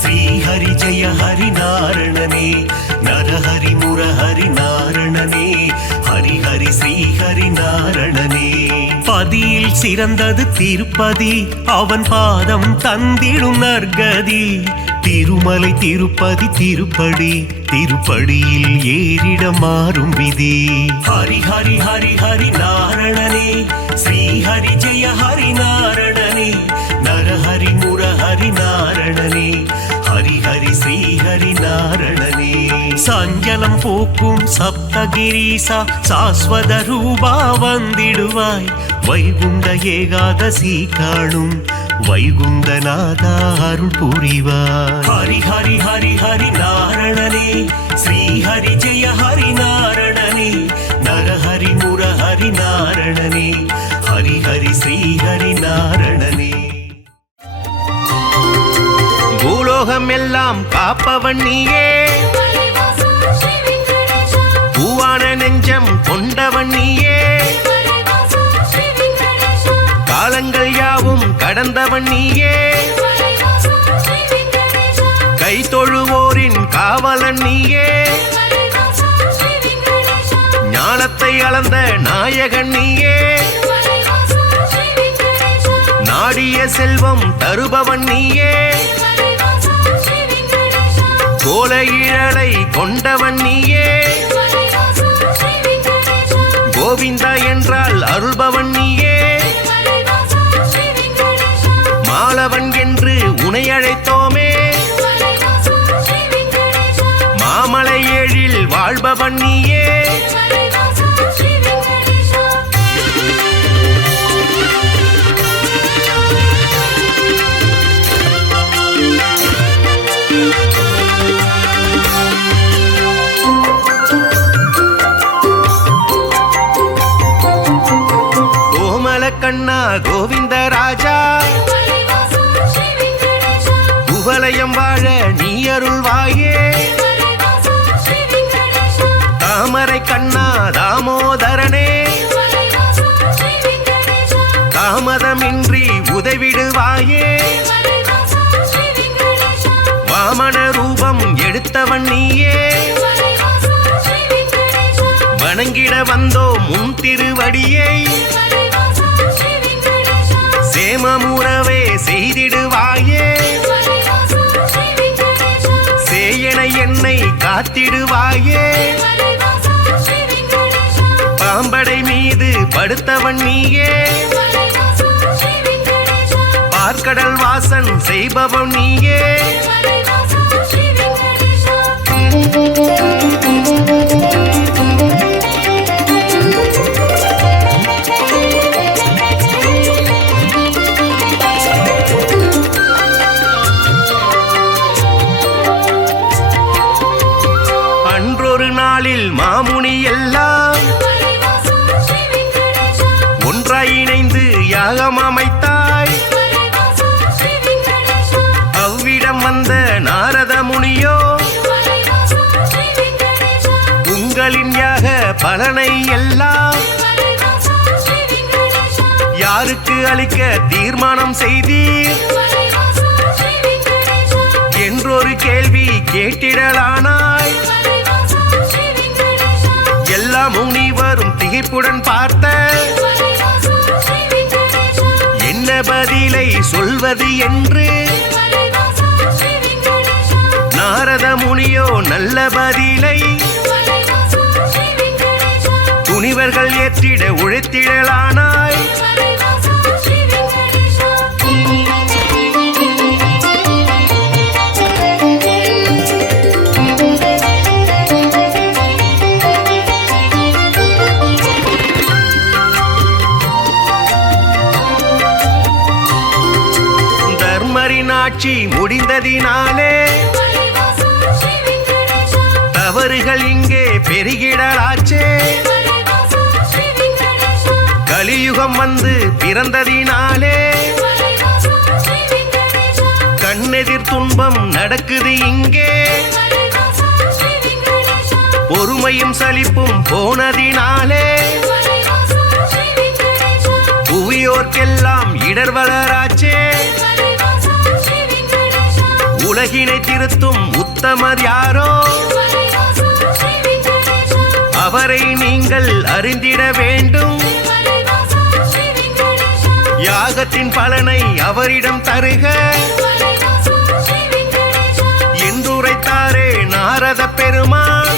ಶ್ರೀ ಹರಿ ಜಯ ಹರಿ ನಾರಣನೇ ನರಹರಿ ಮುರಹರಿ நாரணனே ஹரி ஹரி ஸ்ரீ ஹரி நாரணனே பதியில் சிறந்தது திருப்பதி அவன் பாதம் தந்திடும் நற்கதி திருமலை திருப்பதி திருப்படி திருப்படியில் ஏறிட மாறும் விதி ஹரி ஹரி ஹரி ஹரி நாரணனே ஸ்ரீ ஹரி ஜெய ஹரி நாரணனே நரஹரி முரஹரி நாரணனே ஹரி ஹரி ஸ்ரீ ஹரி நாரணனே சஞ்சலம் போக்கும் சப்தகிரீசா சாஸ்வத ரூபா வந்திடுவாய் வைகுண்ட ஏகாதசி காணும் வைகுண்டநாதா அருள் புரிவாய் ஹரி ஹரி ஹரி ஹரி நாரணனே ஸ்ரீ ஹரி ஜெய ஹரி நாரணனே நரஹரி முரஹரி நாரணனே ஹரி ஹரி ஸ்ரீ ஹரி நாரணனே பூலோகம் எல்லாம் காப்பவன் நீயே பூவான நெஞ்சம் கொண்டவன் நீயே காலங்கள் யாவும் கடந்தவன் நீயே கை தொழுவோரின் காவலன் நீயே ஞானத்தை அளந்த நாயகன் நீயே நாடிய செல்வம் தருபவன் நீயே கோல இழலை கொண்டவன் நீயே கோவிந்தா என்றால் அருள்பவன் நீயே மாலவன் என்று உனை அழைத்தோமே மாமலை ஏழில் வாழ்பவன் நீயே கண்ணா கோவிந்த ராஜா குவலயம் வாழ நீ அருள்வாயே தாமரை கண்ணா தாமோதரனே தாமதமின்றி உதவிடுவாயே வாமன ரூபம் எடுத்தவன் நீயே வணங்கிட வந்தோ முன் திருவடியை சேமமுறவே செய்திடுவாயே சேயனை என்னை காத்திடுவாயே பாம்படை மீது படுத்தவன் நீயே பார்க்கடல் வாசன் செய்பவன் நீயே மாமுனி எல்லாம் ஒன்றாய் இணைந்து யாகம் அமைத்தாய் அவ்விடம் வந்த நாரத முனியோ உங்களின் யாக பலனை எல்லாம் யாருக்கு அளிக்க தீர்மானம் செய்தீர் என்றொரு கேள்வி கேட்டிடலானாய் எல்லா முனிவரும் திகைப்புடன் பார்த்த என்ன பதிலை சொல்வது என்று நாரத முனியோ நல்ல பதிலை துணிவர்கள் ஏற்றிட உழைத்திடலானாய் ஆட்சி முடிந்ததினாலே தவறுகள் இங்கே பெருகிடலாச்சே கலியுகம் வந்து பிறந்ததினாலே கண்ணெதிர் துன்பம் நடக்குது இங்கே பொறுமையும் சலிப்பும் போனதினாலே புவியோர்க்கெல்லாம் இடர் வளராச்சே உலகினை திருத்தும் உத்தமர் யாரோ அவரை நீங்கள் அறிந்திட வேண்டும் யாகத்தின் பலனை அவரிடம் தருக என்றுரைத்தாரே நாரத பெருமான்.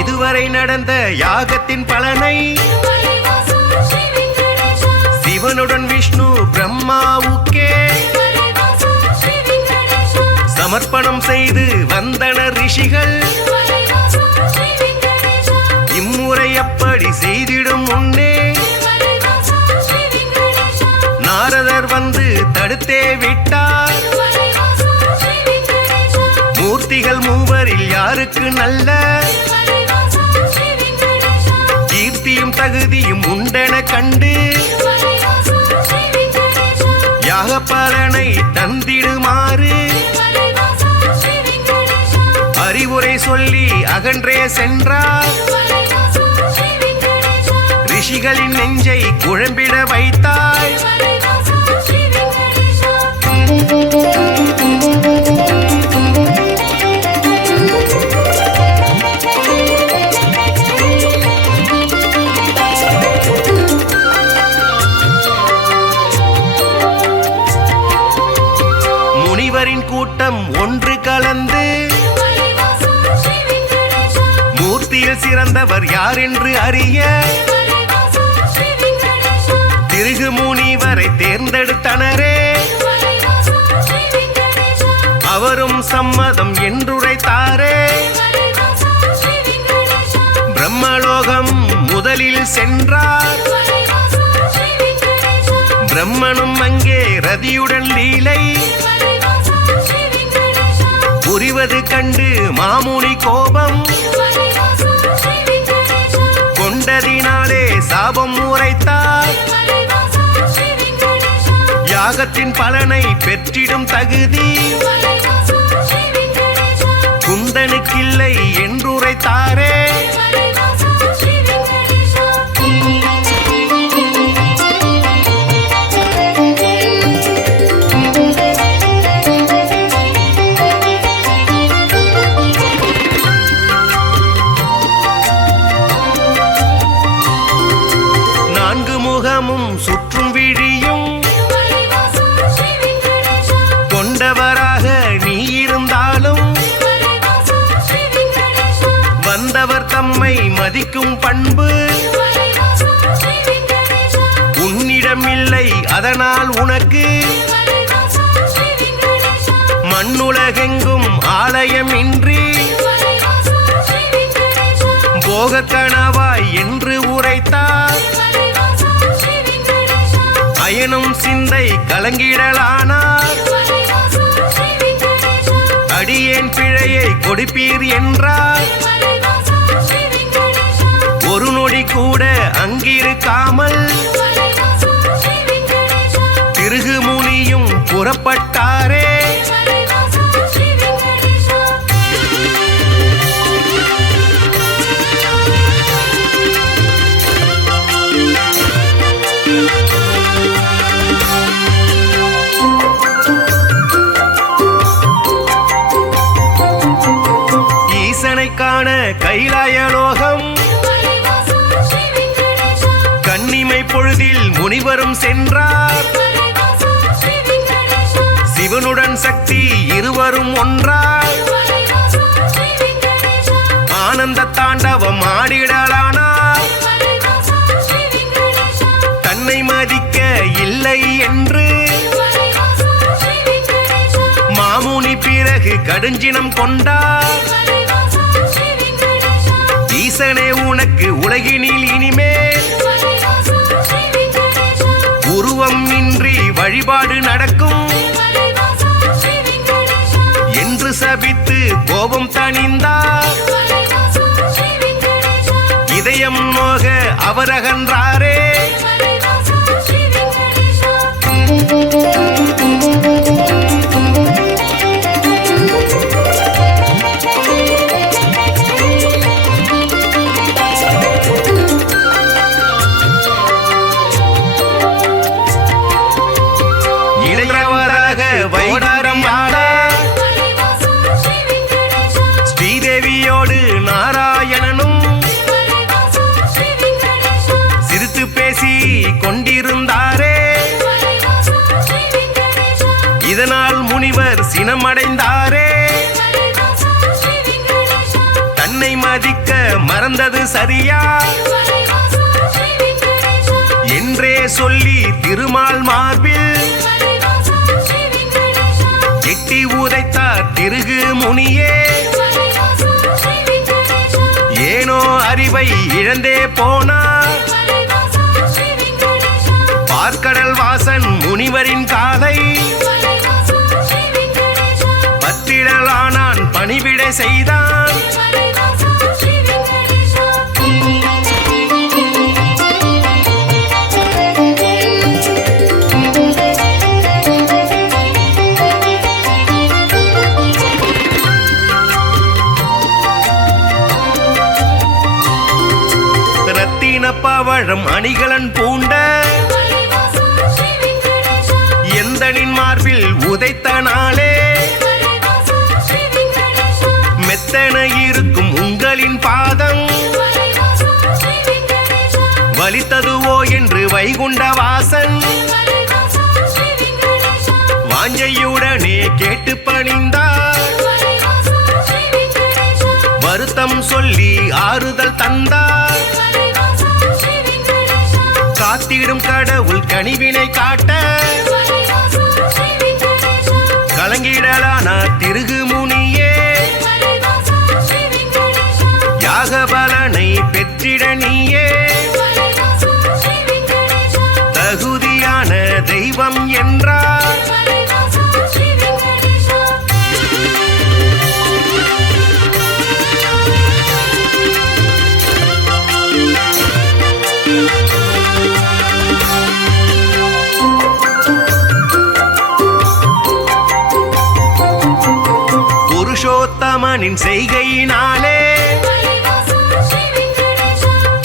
இதுவரை நடந்த யாகத்தின் பலனை சிவனுடன் விஷ்ணு பிரம்மாவுக்கே சமர்ப்பணம் செய்து வந்தனர் ரிஷிகள். இம்முறை அப்படி செய்திடும் முன்னே நாரதர் வந்து தடுத்தே விட்டார். மூர்த்திகள் மூவரில் யாருக்கு நல்ல கீர்த்தியும் தகுதியும் உண்டென கண்டு யாக பலனை தந்திடுமாறு அறிவுரை சொல்லி அகன்றே சென்றார். ரிஷிகளின் நெஞ்சை குழம்பிட வைத்தாய். முனிவரின் கூட்டம் ஒன்று கலந்து மூர்த்தியில் சிறந்தவர் யார் என்று அறிய திருகு முனிவரை தேர்ந்தெடுத்தனரே. அவரும் சம்மதம் என்றுரைத்தாரே. பிரம்மலோகம் முதலில் சென்றார். பிரம்மனும் அங்கே ரதியுடன் லீலை புரிவது கண்டு மாமுனி கோபம் கொண்டதினாலே சாபம் உரைத்தார். யாகத்தின் பலனை பெற்றிடும் தகுதி குந்தனுக்கில்லை என்றுரைத்தாரே. நான்கு முகமும் சுற்றும் விழியும் கொண்டவராக நீ இருந்தாலும் வந்தவர் தம்மை மதிக்கும் பண்பு உன்னிடமில்லை. அதனால் உனக்கு மண்ணுலகெங்கும் ஆலயமின்றி போக கணவாய் என்று உரைத்தார். அயனும் சிந்தை கலங்கிடலானார். அடியேன் பிழையை கொடுப்பீர் என்றார். ஒரு நொடி கூட அங்கிருக்காமல் திருகு முனியும் புறப்பட்டாரே. ஈசனை காண கைலாயலோகம் கன்னிமை பொழுதில் முனிவரும் சென்றார். சிவனுடன் சக்தி இருவரும் ஒன்றாய் ஆனந்த தாண்டவம் ஆடிடலானார். தன்னை மதிக்க இல்லை என்று மாமுனி பிறகு கடுஞ்சினம் கொண்டார். ஈசனே உனக்கு உலகினில் இனிமேல் உருவம் இன்றி வழி வழிபாடு நடக்கும் என்று சபித்து கோபம் தணிந்தார். இதயம் நோக அவர் அகன்றாரே. இளையவராக வைடாரம் ஆட ஸ்ரீதேவியோடு நாராயணனும் சிரித்து பேசி கொண்டிருந்தாரே. இதனால் முனிவர் சினமடைந்தாரே. தன்னை மதிக்க மறந்தது சரியா என்றே சொல்லி திருமால் மார்பில் எட்டி உதைத்தார் திருகு முனியே. ஏனோ அறிவை இழந்தே போனார். பார்க்கடல் வாசன் முனிவரின் காலை பத்திடலானான், பணிவிடை செய்தான். பவழம் அணிகலன் பூண்ட எந்தனின் மார்பில் உதைத்த நாளே மெத்தன இருக்கும் உங்களின் பாதம் வலித்ததுவோ என்று வைகுண்ட வாசன் வாஞ்சையுடனே கேட்டு பணிந்தார். வருத்தம் சொல்லி ஆறுதல் தந்தார். காத்திடும் கடவுள் கனிவினை காட்ட கலங்கிடலானா திருகு முனியே. யாக பலனை பெற்றிட நீயே தகுதியான தெய்வம் என்றார். புருஷோத்தமனின் செய்கையினாலே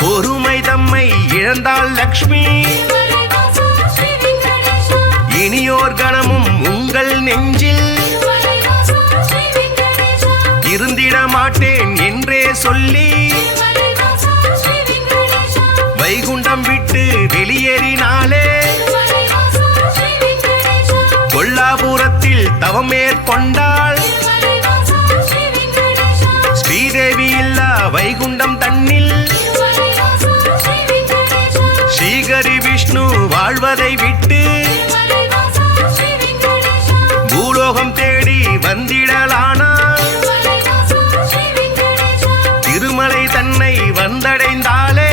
பொறுமை தம்மை இழந்தாள் லக்ஷ்மி. இனியோர் கணமும் உங்கள் நெஞ்சில் இருந்திட மாட்டேன் என்றே சொல்லி வைகுண்டம் விட்டு வெளியேறினாலே. கொல்லாபுரத்தில் தவம் மேற்கொண்டாள். ஸ்ரீதேவி இல்லா வைகுண்டம் தன்னில் ஸ்ரீகரி விஷ்ணு வாழ்வதை விட்டு பூலோகம் தேடி வந்திடலானா. திருமலை தன்னை வந்தடைந்தாலே.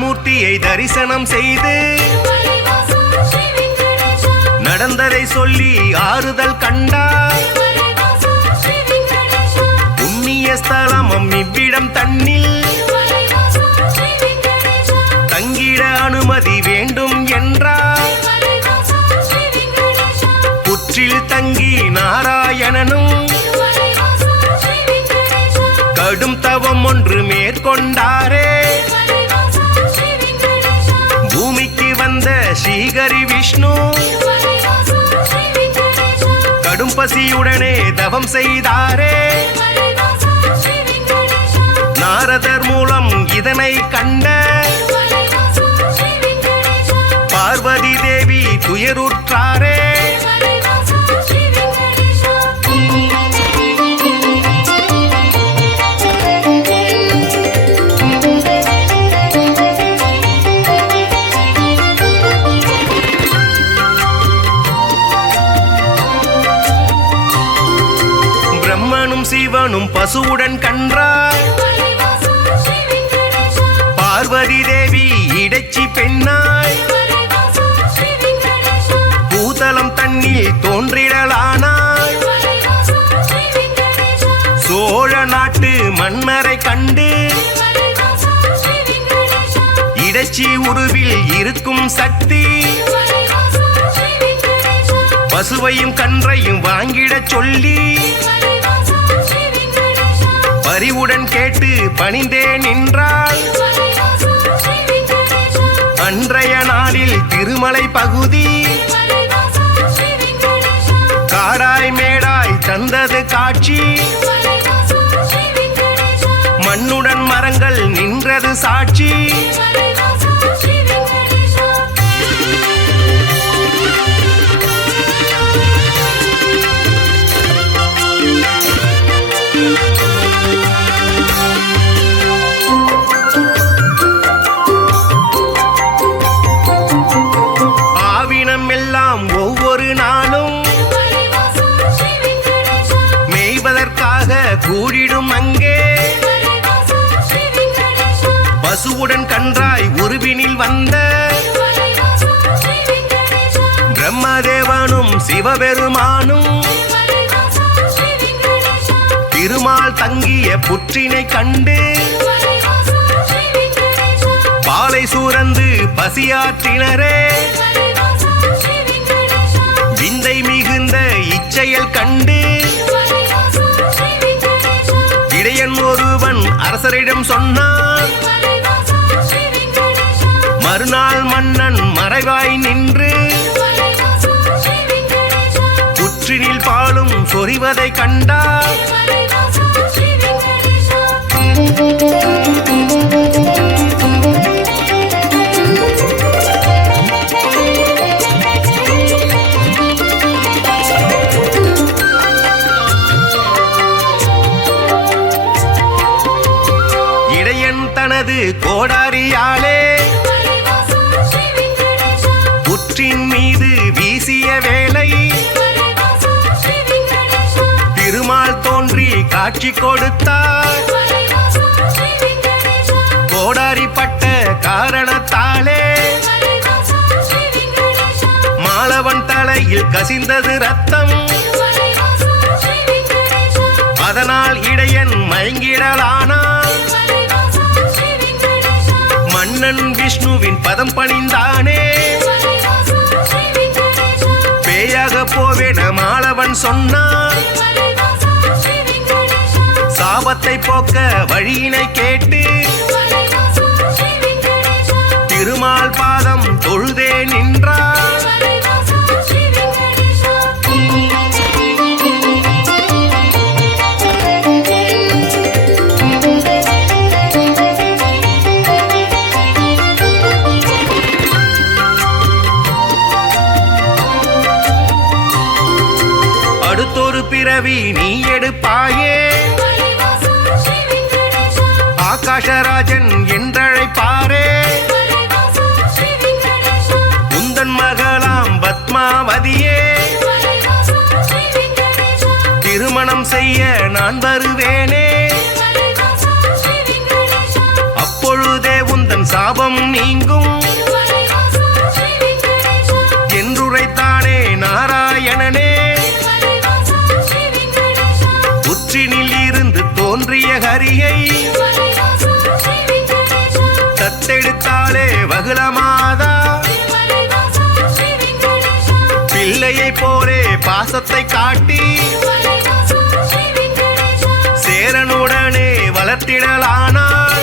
மூர்த்தியை தரிசனம் செய்து நடந்ததை சொல்லி ஆறுதல் கண்டார். புண்ணிய ஸ்தலமும் இவ்விடம் தன்னில் தங்கிட அனுமதி வேண்டும் என்றார். புற்றில் தங்கி நாராயணனும் கடும் தவம் ஒன்று மேற்கொண்டாரே. பூமிக்கு வந்த ஸ்ரீகரி விஷ்ணு கடும் பசியுடனே தவம் செய்தாரே. நாரதர் மூலம் இதனை கண்ட பார்வதி தேவி துயருற்றாரே. பரமனும் சிவனும் பசுவுடன் கன்றாய் பார்வதி தேவி இடைச்சி பெண்ணாய் பூதலம் தன்னில் தோன்றிடலானாய் சோழ நாட்டு மன்னரை கண்டு இடைச்சி உருவில் இருக்கும் சக்தி பசுவையும் கன்றையும் வாங்கிடச் சொல்லி பரிவுடன் கேட்டு பணிந்தே நின்றாள் அன்றைய நாளில் திருமலை பகுதி காடாய் மேடாய் தந்தது காட்சி மண்ணுடன் மரங்கள் நின்றது சாட்சி ஆவினம் எல்லாம் ஒவ்வொரு நாளும் மேய்வதற்காக கூடிடும் அங்கே பசுவுடன் கன்றாய் உருவினில் வந்த பிரம்மதேவனும் சிவபெருமானும் திருமால் தங்கிய புற்றினை கண்டு பாலை சூரந்து பசியாற்றினரே விந்தை மிகுந்த இச்செயல் கண்டு இடையன் ஒருவன் அரசரிடம் சொன்னான் மறுநாள் மன்னன் மறைவாய் நின்று புற்றினில் பாலும் சொரிவதை கண்டார் இடையன் தனது கோடாரியாலே புற்றின் மீது வீசிய வேளை திருமால் தோன்றி காட்சி கொடுத்தார் கோடாரி பட்ட காரணத்தாலே மாலவன் தலையில் கசிந்தது ரத்தம் அதனால் இடையன் மயங்கிடலானான் மன்னன் விஷ்ணுவின் பதம் பணிந்தானே பேயாக போவேன மாலவன் சொன்னான் சாபத்தை போக்க வழியினை கேட்டு திருமால் பாதம் தொழுதே நின்றார் அடுத்தொரு பிறவி நீ எடுப்பாயே ஆகாஷராஜன் என்றழைப்பாரே உந்தன் மகளாம் பத்மாவதியே திருமணம் செய்ய நான் வருவேனே அப்பொழுதே உந்தன் சாபம் நீங்கும் என்றுரைத்தானே நாராயணனே புற்றினில் இருந்து தோன்றிய ஹரியை தத்தெடுத்தாலே வகுளமாதா பிள்ளையை போலே பாசத்தை காட்டி சேரனுடனே வளர்த்திடலானாள்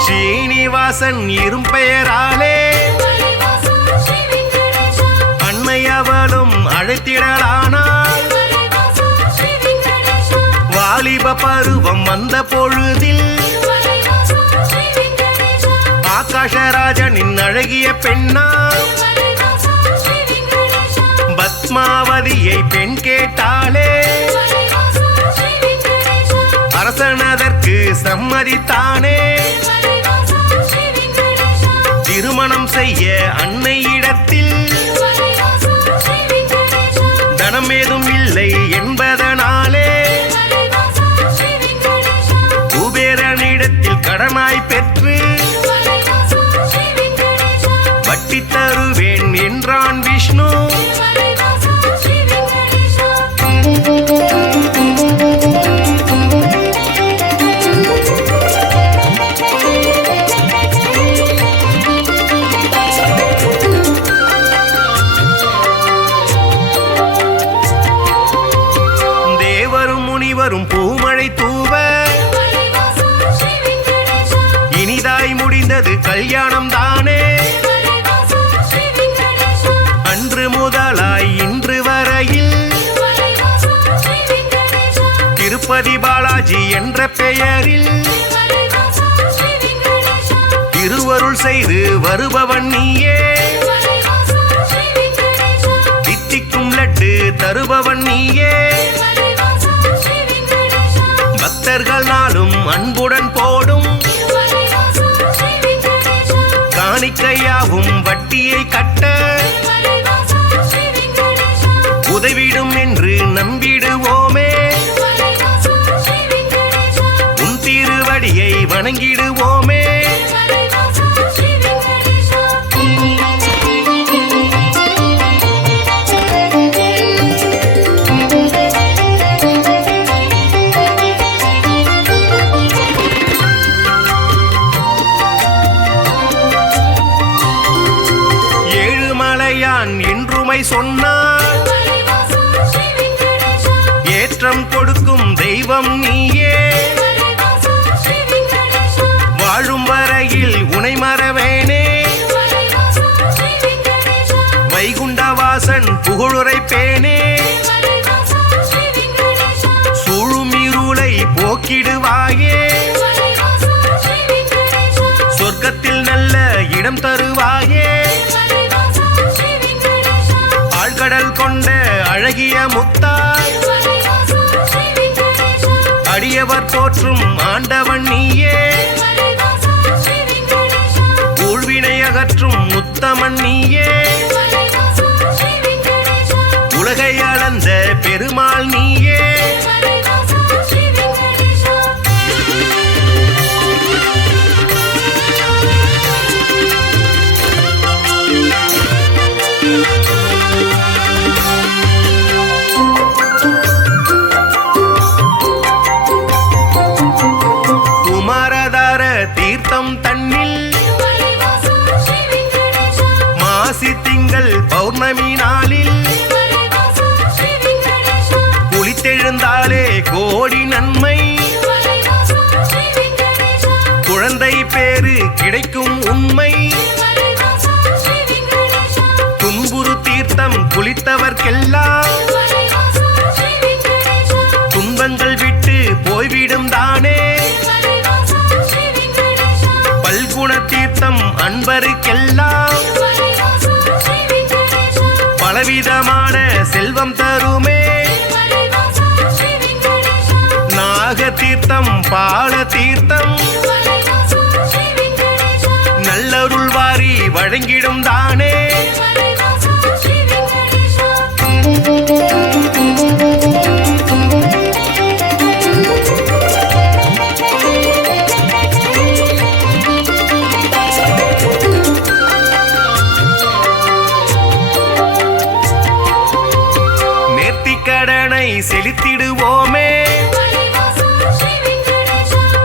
ஸ்ரீனிவாசன் இரும்பெயராலே அண்மையவளும் அழைத்திடலானாள் வாலிப பருவம் வந்த பொழுதில் ஆகாஷராஜனின் அழகிய பெண்ணா பத்மாவதியை பெண் கேட்டாளே அரசனதற்கு சம்மதித்தானே திருமணம் செய்ய அன்னையிடத்தில் தனம் ஏதும் இல்லை என்பதனாலே குபேரனிடத்தில் கடனாய் பெற்று வட்டி தருவேன் என்றான் விஷ்ணு. தேவரும் முனிவரும் பூமழை தூவ இனிதாய் முடிந்தது கல்யாணம் தானே. அன்று முதலாய் இன்று வரையில் திருப்பதி பாலாஜி என்ற பெயரில் திருவருள் செய்து வருபவன் நீயே. தித்திக்கும் லட்டு தருபவன் நீயே. பக்தர்கள் நாளும் அன்புடன் போடும் காணிக்கையாவும் வட்டியை கட்ட உதவிடும் என்று நம்பிடுவோமே. உன் திருவடியை வணங்கிடுவோமே. ஏழுமலையான் என்றுமை சொன்னார் ஏற்றம் கொடுக்கும் தெய்வம் நீயே. வாழும் வரையில் உனை மறவேனே. வைகுண்டவாசன் புகழுரைப்பேனே. சூழும் இருளை போக்கிடுவாயே. சொர்க்கத்தில் நல்ல இடம் தருவாயே. ஆழ்கடல் கொண்ட அழகிய முத்தாய் அடியவர் போற்றும் ஆண்டவன் நீயே. ஊழ்வினை அகற்றும் முத்தமன் நீயே. உலகை அளந்த பெருமாள் நீயே. குமாரதார தீர்த்தம் தன்னில் மாசி திங்கள் பௌர்ணமி நாளில் குளித்தெழுந்தாலே கோடி நன்மை. குழந்தை பேரு கிடைக்கும் உண்மை. துன்புறு தீர்த்தம் குளித்தவர்க்கெல்லாம் துன்பங்கள் விட்டு போய்விடும் தானே. பல்குண தீர்த்தம் அன்பருக்கெல்லாம் பலவிதமான செல்வம் தருமே. நாக தீர்த்தம் பால தீர்த்தம் நல்லருள் வாரி வழங்கிடும் தானே. நேர்த்திக்கடனை செலுத்திடுவோமே.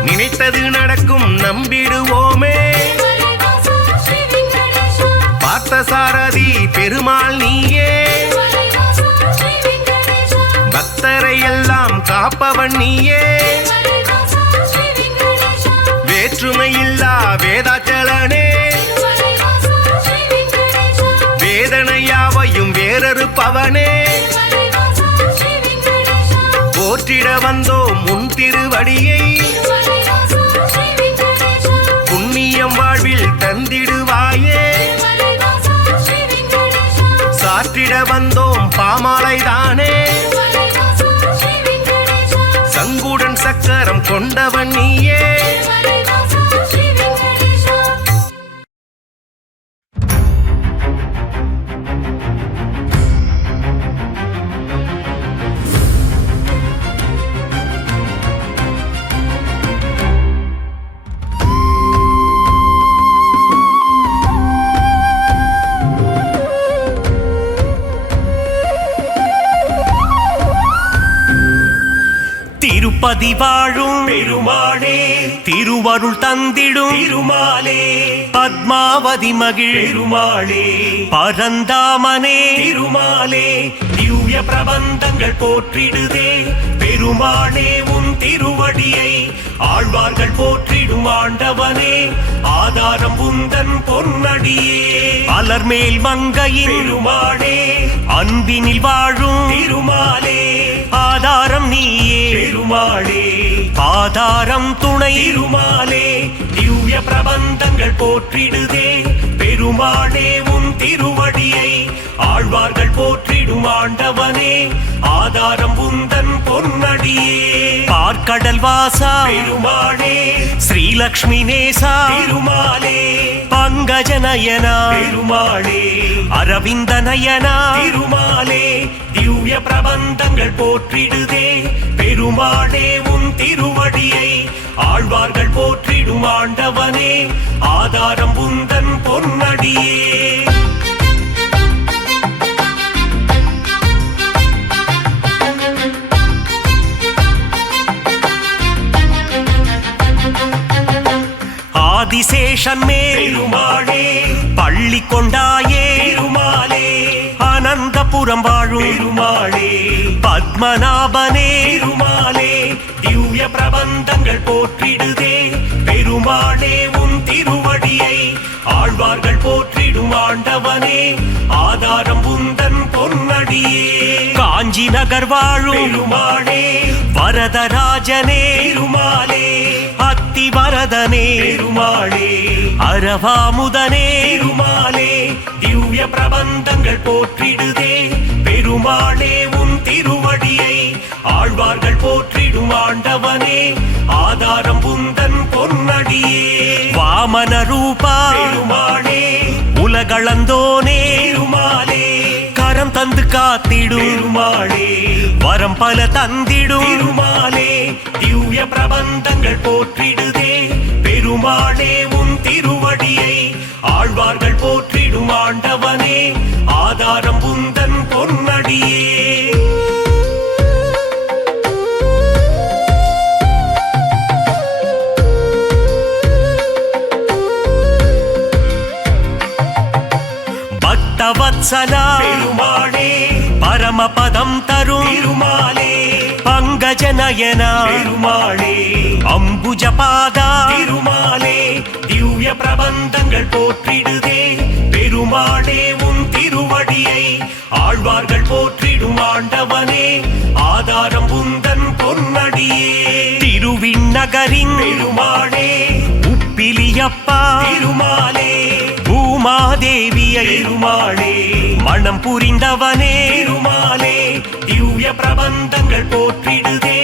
நினைத்தது நடக்கும் நம்பிடுவோமே. பார்த்தசாரதி பெருமாள் நீயே. பக்தரை எல்லாம் காப்பவன் நீயே. வேற்றுமையில்லா வேதாச்சலனே. வேதனையாவையும் வேறறுப்பவனே. போற்றிட வந்தோம் முன் திருவடியை. புண்ணியம் வாழ்வில் தந்திடுவாயே. சாற்றிட வந்தோம் பாமாலைதானே சங்குடன் சக்கரம் கொண்டவன் நீயே திருப்பதி வாழும் பெருமாளே திருவருள் தந்திடும் திருமாலே பத்மாவதி மகிழ் பெருமாளே பரந்தாமனே திருமாலே திவ்ய பிரபந்தங்கள் போற்றிடுதே பெருமாளே உன் திருவடியை ஆழ்வார்கள் போற்றிடும் ஆண்டவனே ஆதாரம் உந்தன் பொன்னடியே அலர்மேல் மங்கையின் பெருமாளே அன்பினில் வாழும் திருமாலே ஆதாரம் நீயே பெருமாளே ஆதாரம் துணை திருமாலே திவ்ய பிரபந்தங்கள் போற்றிடுதே பெருமாளே உன் திருவடியை ஆழ்வார்கள் போற்றிடும் ஆண்டவனே ஆதாரம் உந்தன் பொன்னடியே பார்க்கடல் வாசா பெருமாளே ஸ்ரீலக்ஷ்மி நேசா திருமாலே பங்கஜநயனா பெருமாளே அரவிந்த நயனா திருமாலே திவ்ய பிரபந்தங்கள் போற்றிடுதே பெருமாளே உன் திருவடியை ஆழ்வார்கள் போற்றிடும் ஆண்டவனே ஆதாரம் உந்தன் பொன்னடியே ஆதிசேஷன் மேல் பெருமாளே பள்ளி கொண்டாயே திருமாலே அனந்தபுரம் வாழும் பெருமாளே பத்மநாபனே திருமாலே திவ்ய பிரபந்தங்கள் போற்றிடுதே பெருமாளே உன் திருவடியை ஆழ்வார்கள் போற்றிடும் ஆண்டவனே ஆதாரம் உந்தன் பொன்னடியே காஞ்சி நகர் வாழும் பெருமாளே வரதராஜனே திருமாலே அத்தி வரதனே பெருமாளே அரவாமுதனே திருமாலே திவ்ய பிரபந்தங்கள் போற்றிடுதே பெருமாளே உன் திருவடியை ஆழ்வார்கள் போற்றிடும் ஆண்டவனே ஆதாரம் உந்தன் பொன்னடியே வாமன ரூபா பெருமாளே உலகளந்தோனே திருமாலே கரம் தந்து காத்திடும் பெருமாளே வரம் பல தந்திடும் திருமாலே திவ்ய பிரபந்தங்கள் போற்றிடுதே பெருமாளே உன் திருவடியை ஆழ்வார்கள் போற்றிடும் ஆண்டவனே ஆதாரம் உந்தன் பொன்னடியே பக்தவத்சலா பெருமாளே பரமபதம் தரும் திருமாலே பங்கஜநயனா பெருமாளே அம்புஜபாதா திருமாலே திவ்ய பிரபந்தங்கள் போற்றிடுதே பெருமாளே உன் திருவடியை ஆழ்வார்கள் போற்றிடும் ஆண்டவனே ஆதாரம் உந்தன் பொன்னடியே திருவிண்ணகரின் பெருமாளே உப்பிலியப்பா திருமாலே பூமாதேவியை பெருமாளே மனம் புரிந்தவனே திருமாலே திவ்ய பிரபந்தங்கள் போற்றிடுதே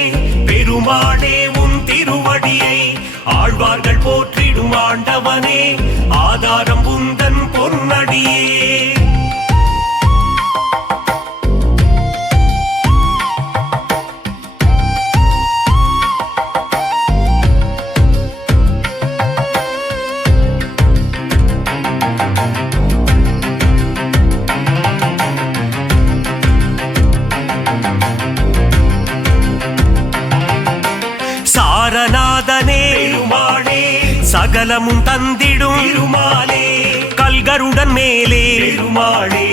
பெருமாளே உன் திருவடியை ஆழ்வார்கள் போற்றிடும் ஆண்டவனே ஆதாரம் உந்தன் பொன்னடியே சாரநாதனே பெருமாளே சகலமும் தந்திடும் திருமாலே கல்கருடன் மேலே பெருமாளே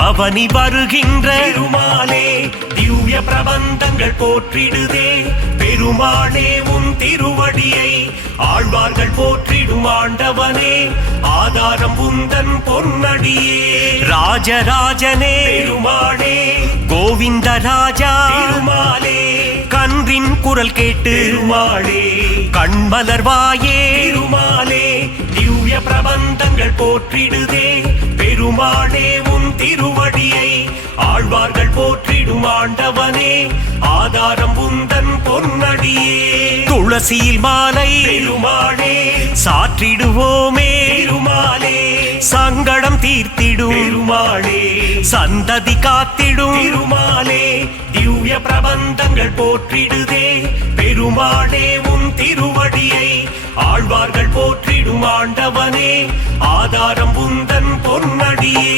பவனி வருகின்ற பெருமாளே திவ்ய பிரபந்தங்கள் போற்றிடுதே பெருமாளே உன் திருவடியை ஆழ்வார்கள் போற்றிடும் ஆண்டவனே ஆதாரம் உந்தன் பொன்னடியே ராஜராஜனே பெருமாளே கோவிந்த ராஜா திருமாலே கன்றின் குரல் கேட்டு பெருமாளே கண்மலர்வாயே திருமாலே திவ்ய பிரபந்தங்கள் போற்றிடுதே பெரு பெருமாளே உன் திருவடியை ஆழ்வார்கள் போற்றிடும் ஆண்டவனே ஆதாரம் உந்தன் பொன்னடியே துளசியில் மாலை பெருமாளே சாற்றிடுவோமே பெருமாளே சங்கடம் தீர்த்திடும் பெருமாளே சந்ததி காத்திடும் பெருமாளே திவ்ய பிரபந்தங்கள் போற்றிடுதே பெருமாளே உன் திருவடியை ஆழ்வார்கள் போற்றிடும் ஆண்டவனே ஆதாரம் உந்தன் பொன்னடியே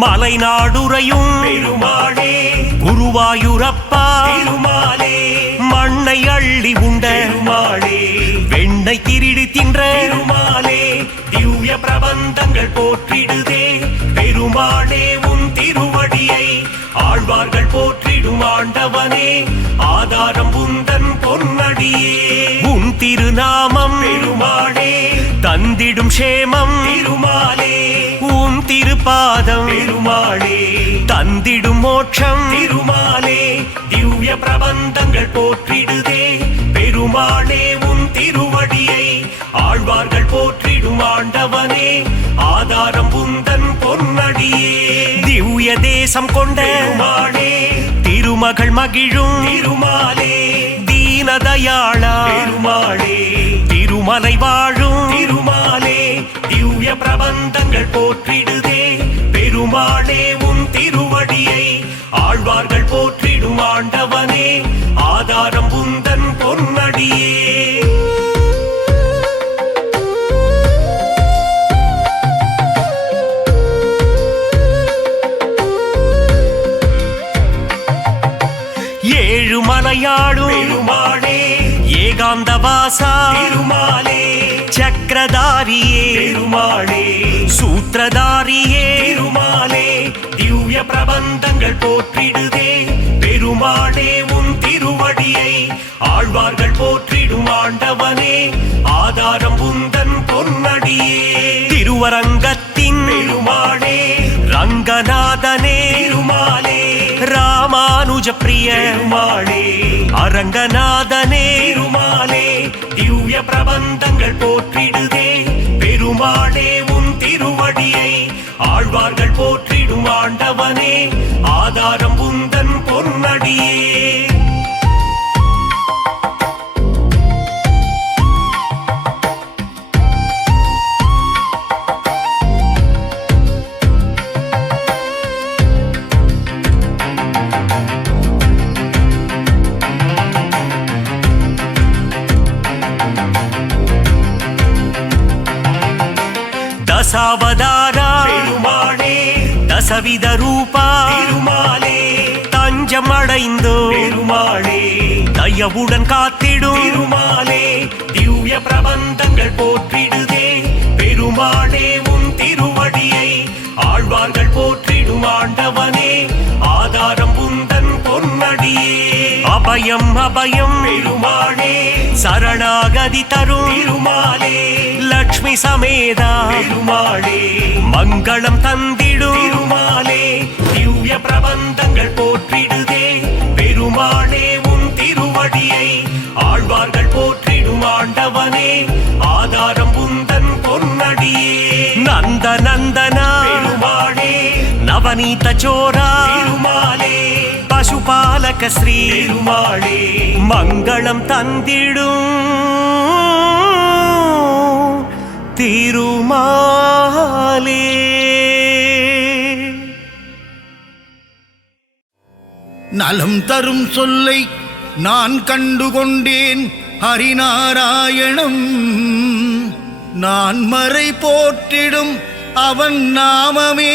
மலை நாடுரையும் பெருமாளே குருவாயூரப்பா பெருமாளே மண்ணை அள்ளி உண்ட பெருமாளே வெண்ணை திருடி தின்ற பெருமாளே திவ்ய பிரபந்தங்கள் போற்றிடுதே பெருமாளே உன் திருவடியை ஆழ்வார்கள் போற்றிடும் ஆண்டவனே ஆதாரம் உந்தன் பொன்னடியே உன் திருநாமம் பெருமாளே தந்திடும் சேமம் பெருமாளே உன் திருப்பாதம் பெருமாளே தந்திடும் மோட்சம் திருமாலே திவ்ய பிரபந்தங்கள் போற்றிடுதே பெருமாளே உன் திருவடியை ஆழ்வார்கள் போற்றிடும் ஆண்டவனே ஆதாரம் உந்தன் பொன்னடியே திவ்ய தேசம் கொண்ட பெருமாளே திருமகள் மகிழும் திருமாலே தீனதயாளா பெருமாளே திருமலை வாழும் திருமாலே திவ்ய பிரபந்தங்கள் போற்றிடுதே பெருமாளே உன் திருவடியை ஆழ்வார்கள் போற்றிடும் ஆண்டவனே ஆதாரம் உந்தன் பொன்னடியே ஏழுமலையாடும் பெருமாளே ஏகாந்தவாசா பெருமாளே சக்கரதாரியே பெருமாளே சூத்திரதாரியே பெருமாளே திவ்ய பிரபந்தங்கள் போற்றிடுதே பெருமாளே உன் திருவடியை ஆழ்வார்கள் போற்றிடும் ஆண்டவனே ஆதாரம் உந்தன் பொன்னடியே திருவரங்கத்தின் பெருமாளே ரங்கநாதனே பெருமாளே ராமானுஜ பிரிய பெருமாளே அரங்கநாதனே பெருமாளே திவ்ய பிரபந்தங்கள் போற்றிடுதே பெருமாளே உன் திருவடியை ஆழ்வார்கள் போற்றிடும் ஆண்டவனே ஆதாரம் உந்தன் பொன்னடியே தசாவதாரா பெருமாளே தசவித ரூபா பெருமாளே தஞ்சம் அடைந்தோ பெருமாளே தயவுடன் காத்திடும் பெருமாளே திவ்ய பிரபந்தங்கள் போற்றிடுதே பெருமாளே உன் திருவடியை ஆழ்வார்கள் போற்றிடும் ஆண்டவனே ஆதாரம் உந்தன் பொன்னடியே அபயம் அபயம் பெருமாளே சரணாகதி தரும் பெருமாளே லக்ஷ்மி சமேதா பெருமாளே மங்களம் தந்திடும் பெருமாளே திவ்ய பிரபந்தங்கள் போற்றிடுதே பெருமாளே உன் திருவடியை ஆழ்வார்கள் போற்றிடும் ஆண்டவனே ஆதாரம் உந்தன் பொன்னடியே நந்த நந்தனா பெருமாளே நவநீத சோரா பெருமாளே பசுபாலக ஸ்ரீ பெருமாளே மங்களம் தந்திடும் திருமாலே நலம் தரும் சொல்லை நான் கண்டுகொண்டேன் ஹரிநாராயணம் நான் மறை போற்றிடும் அவன் நாமமே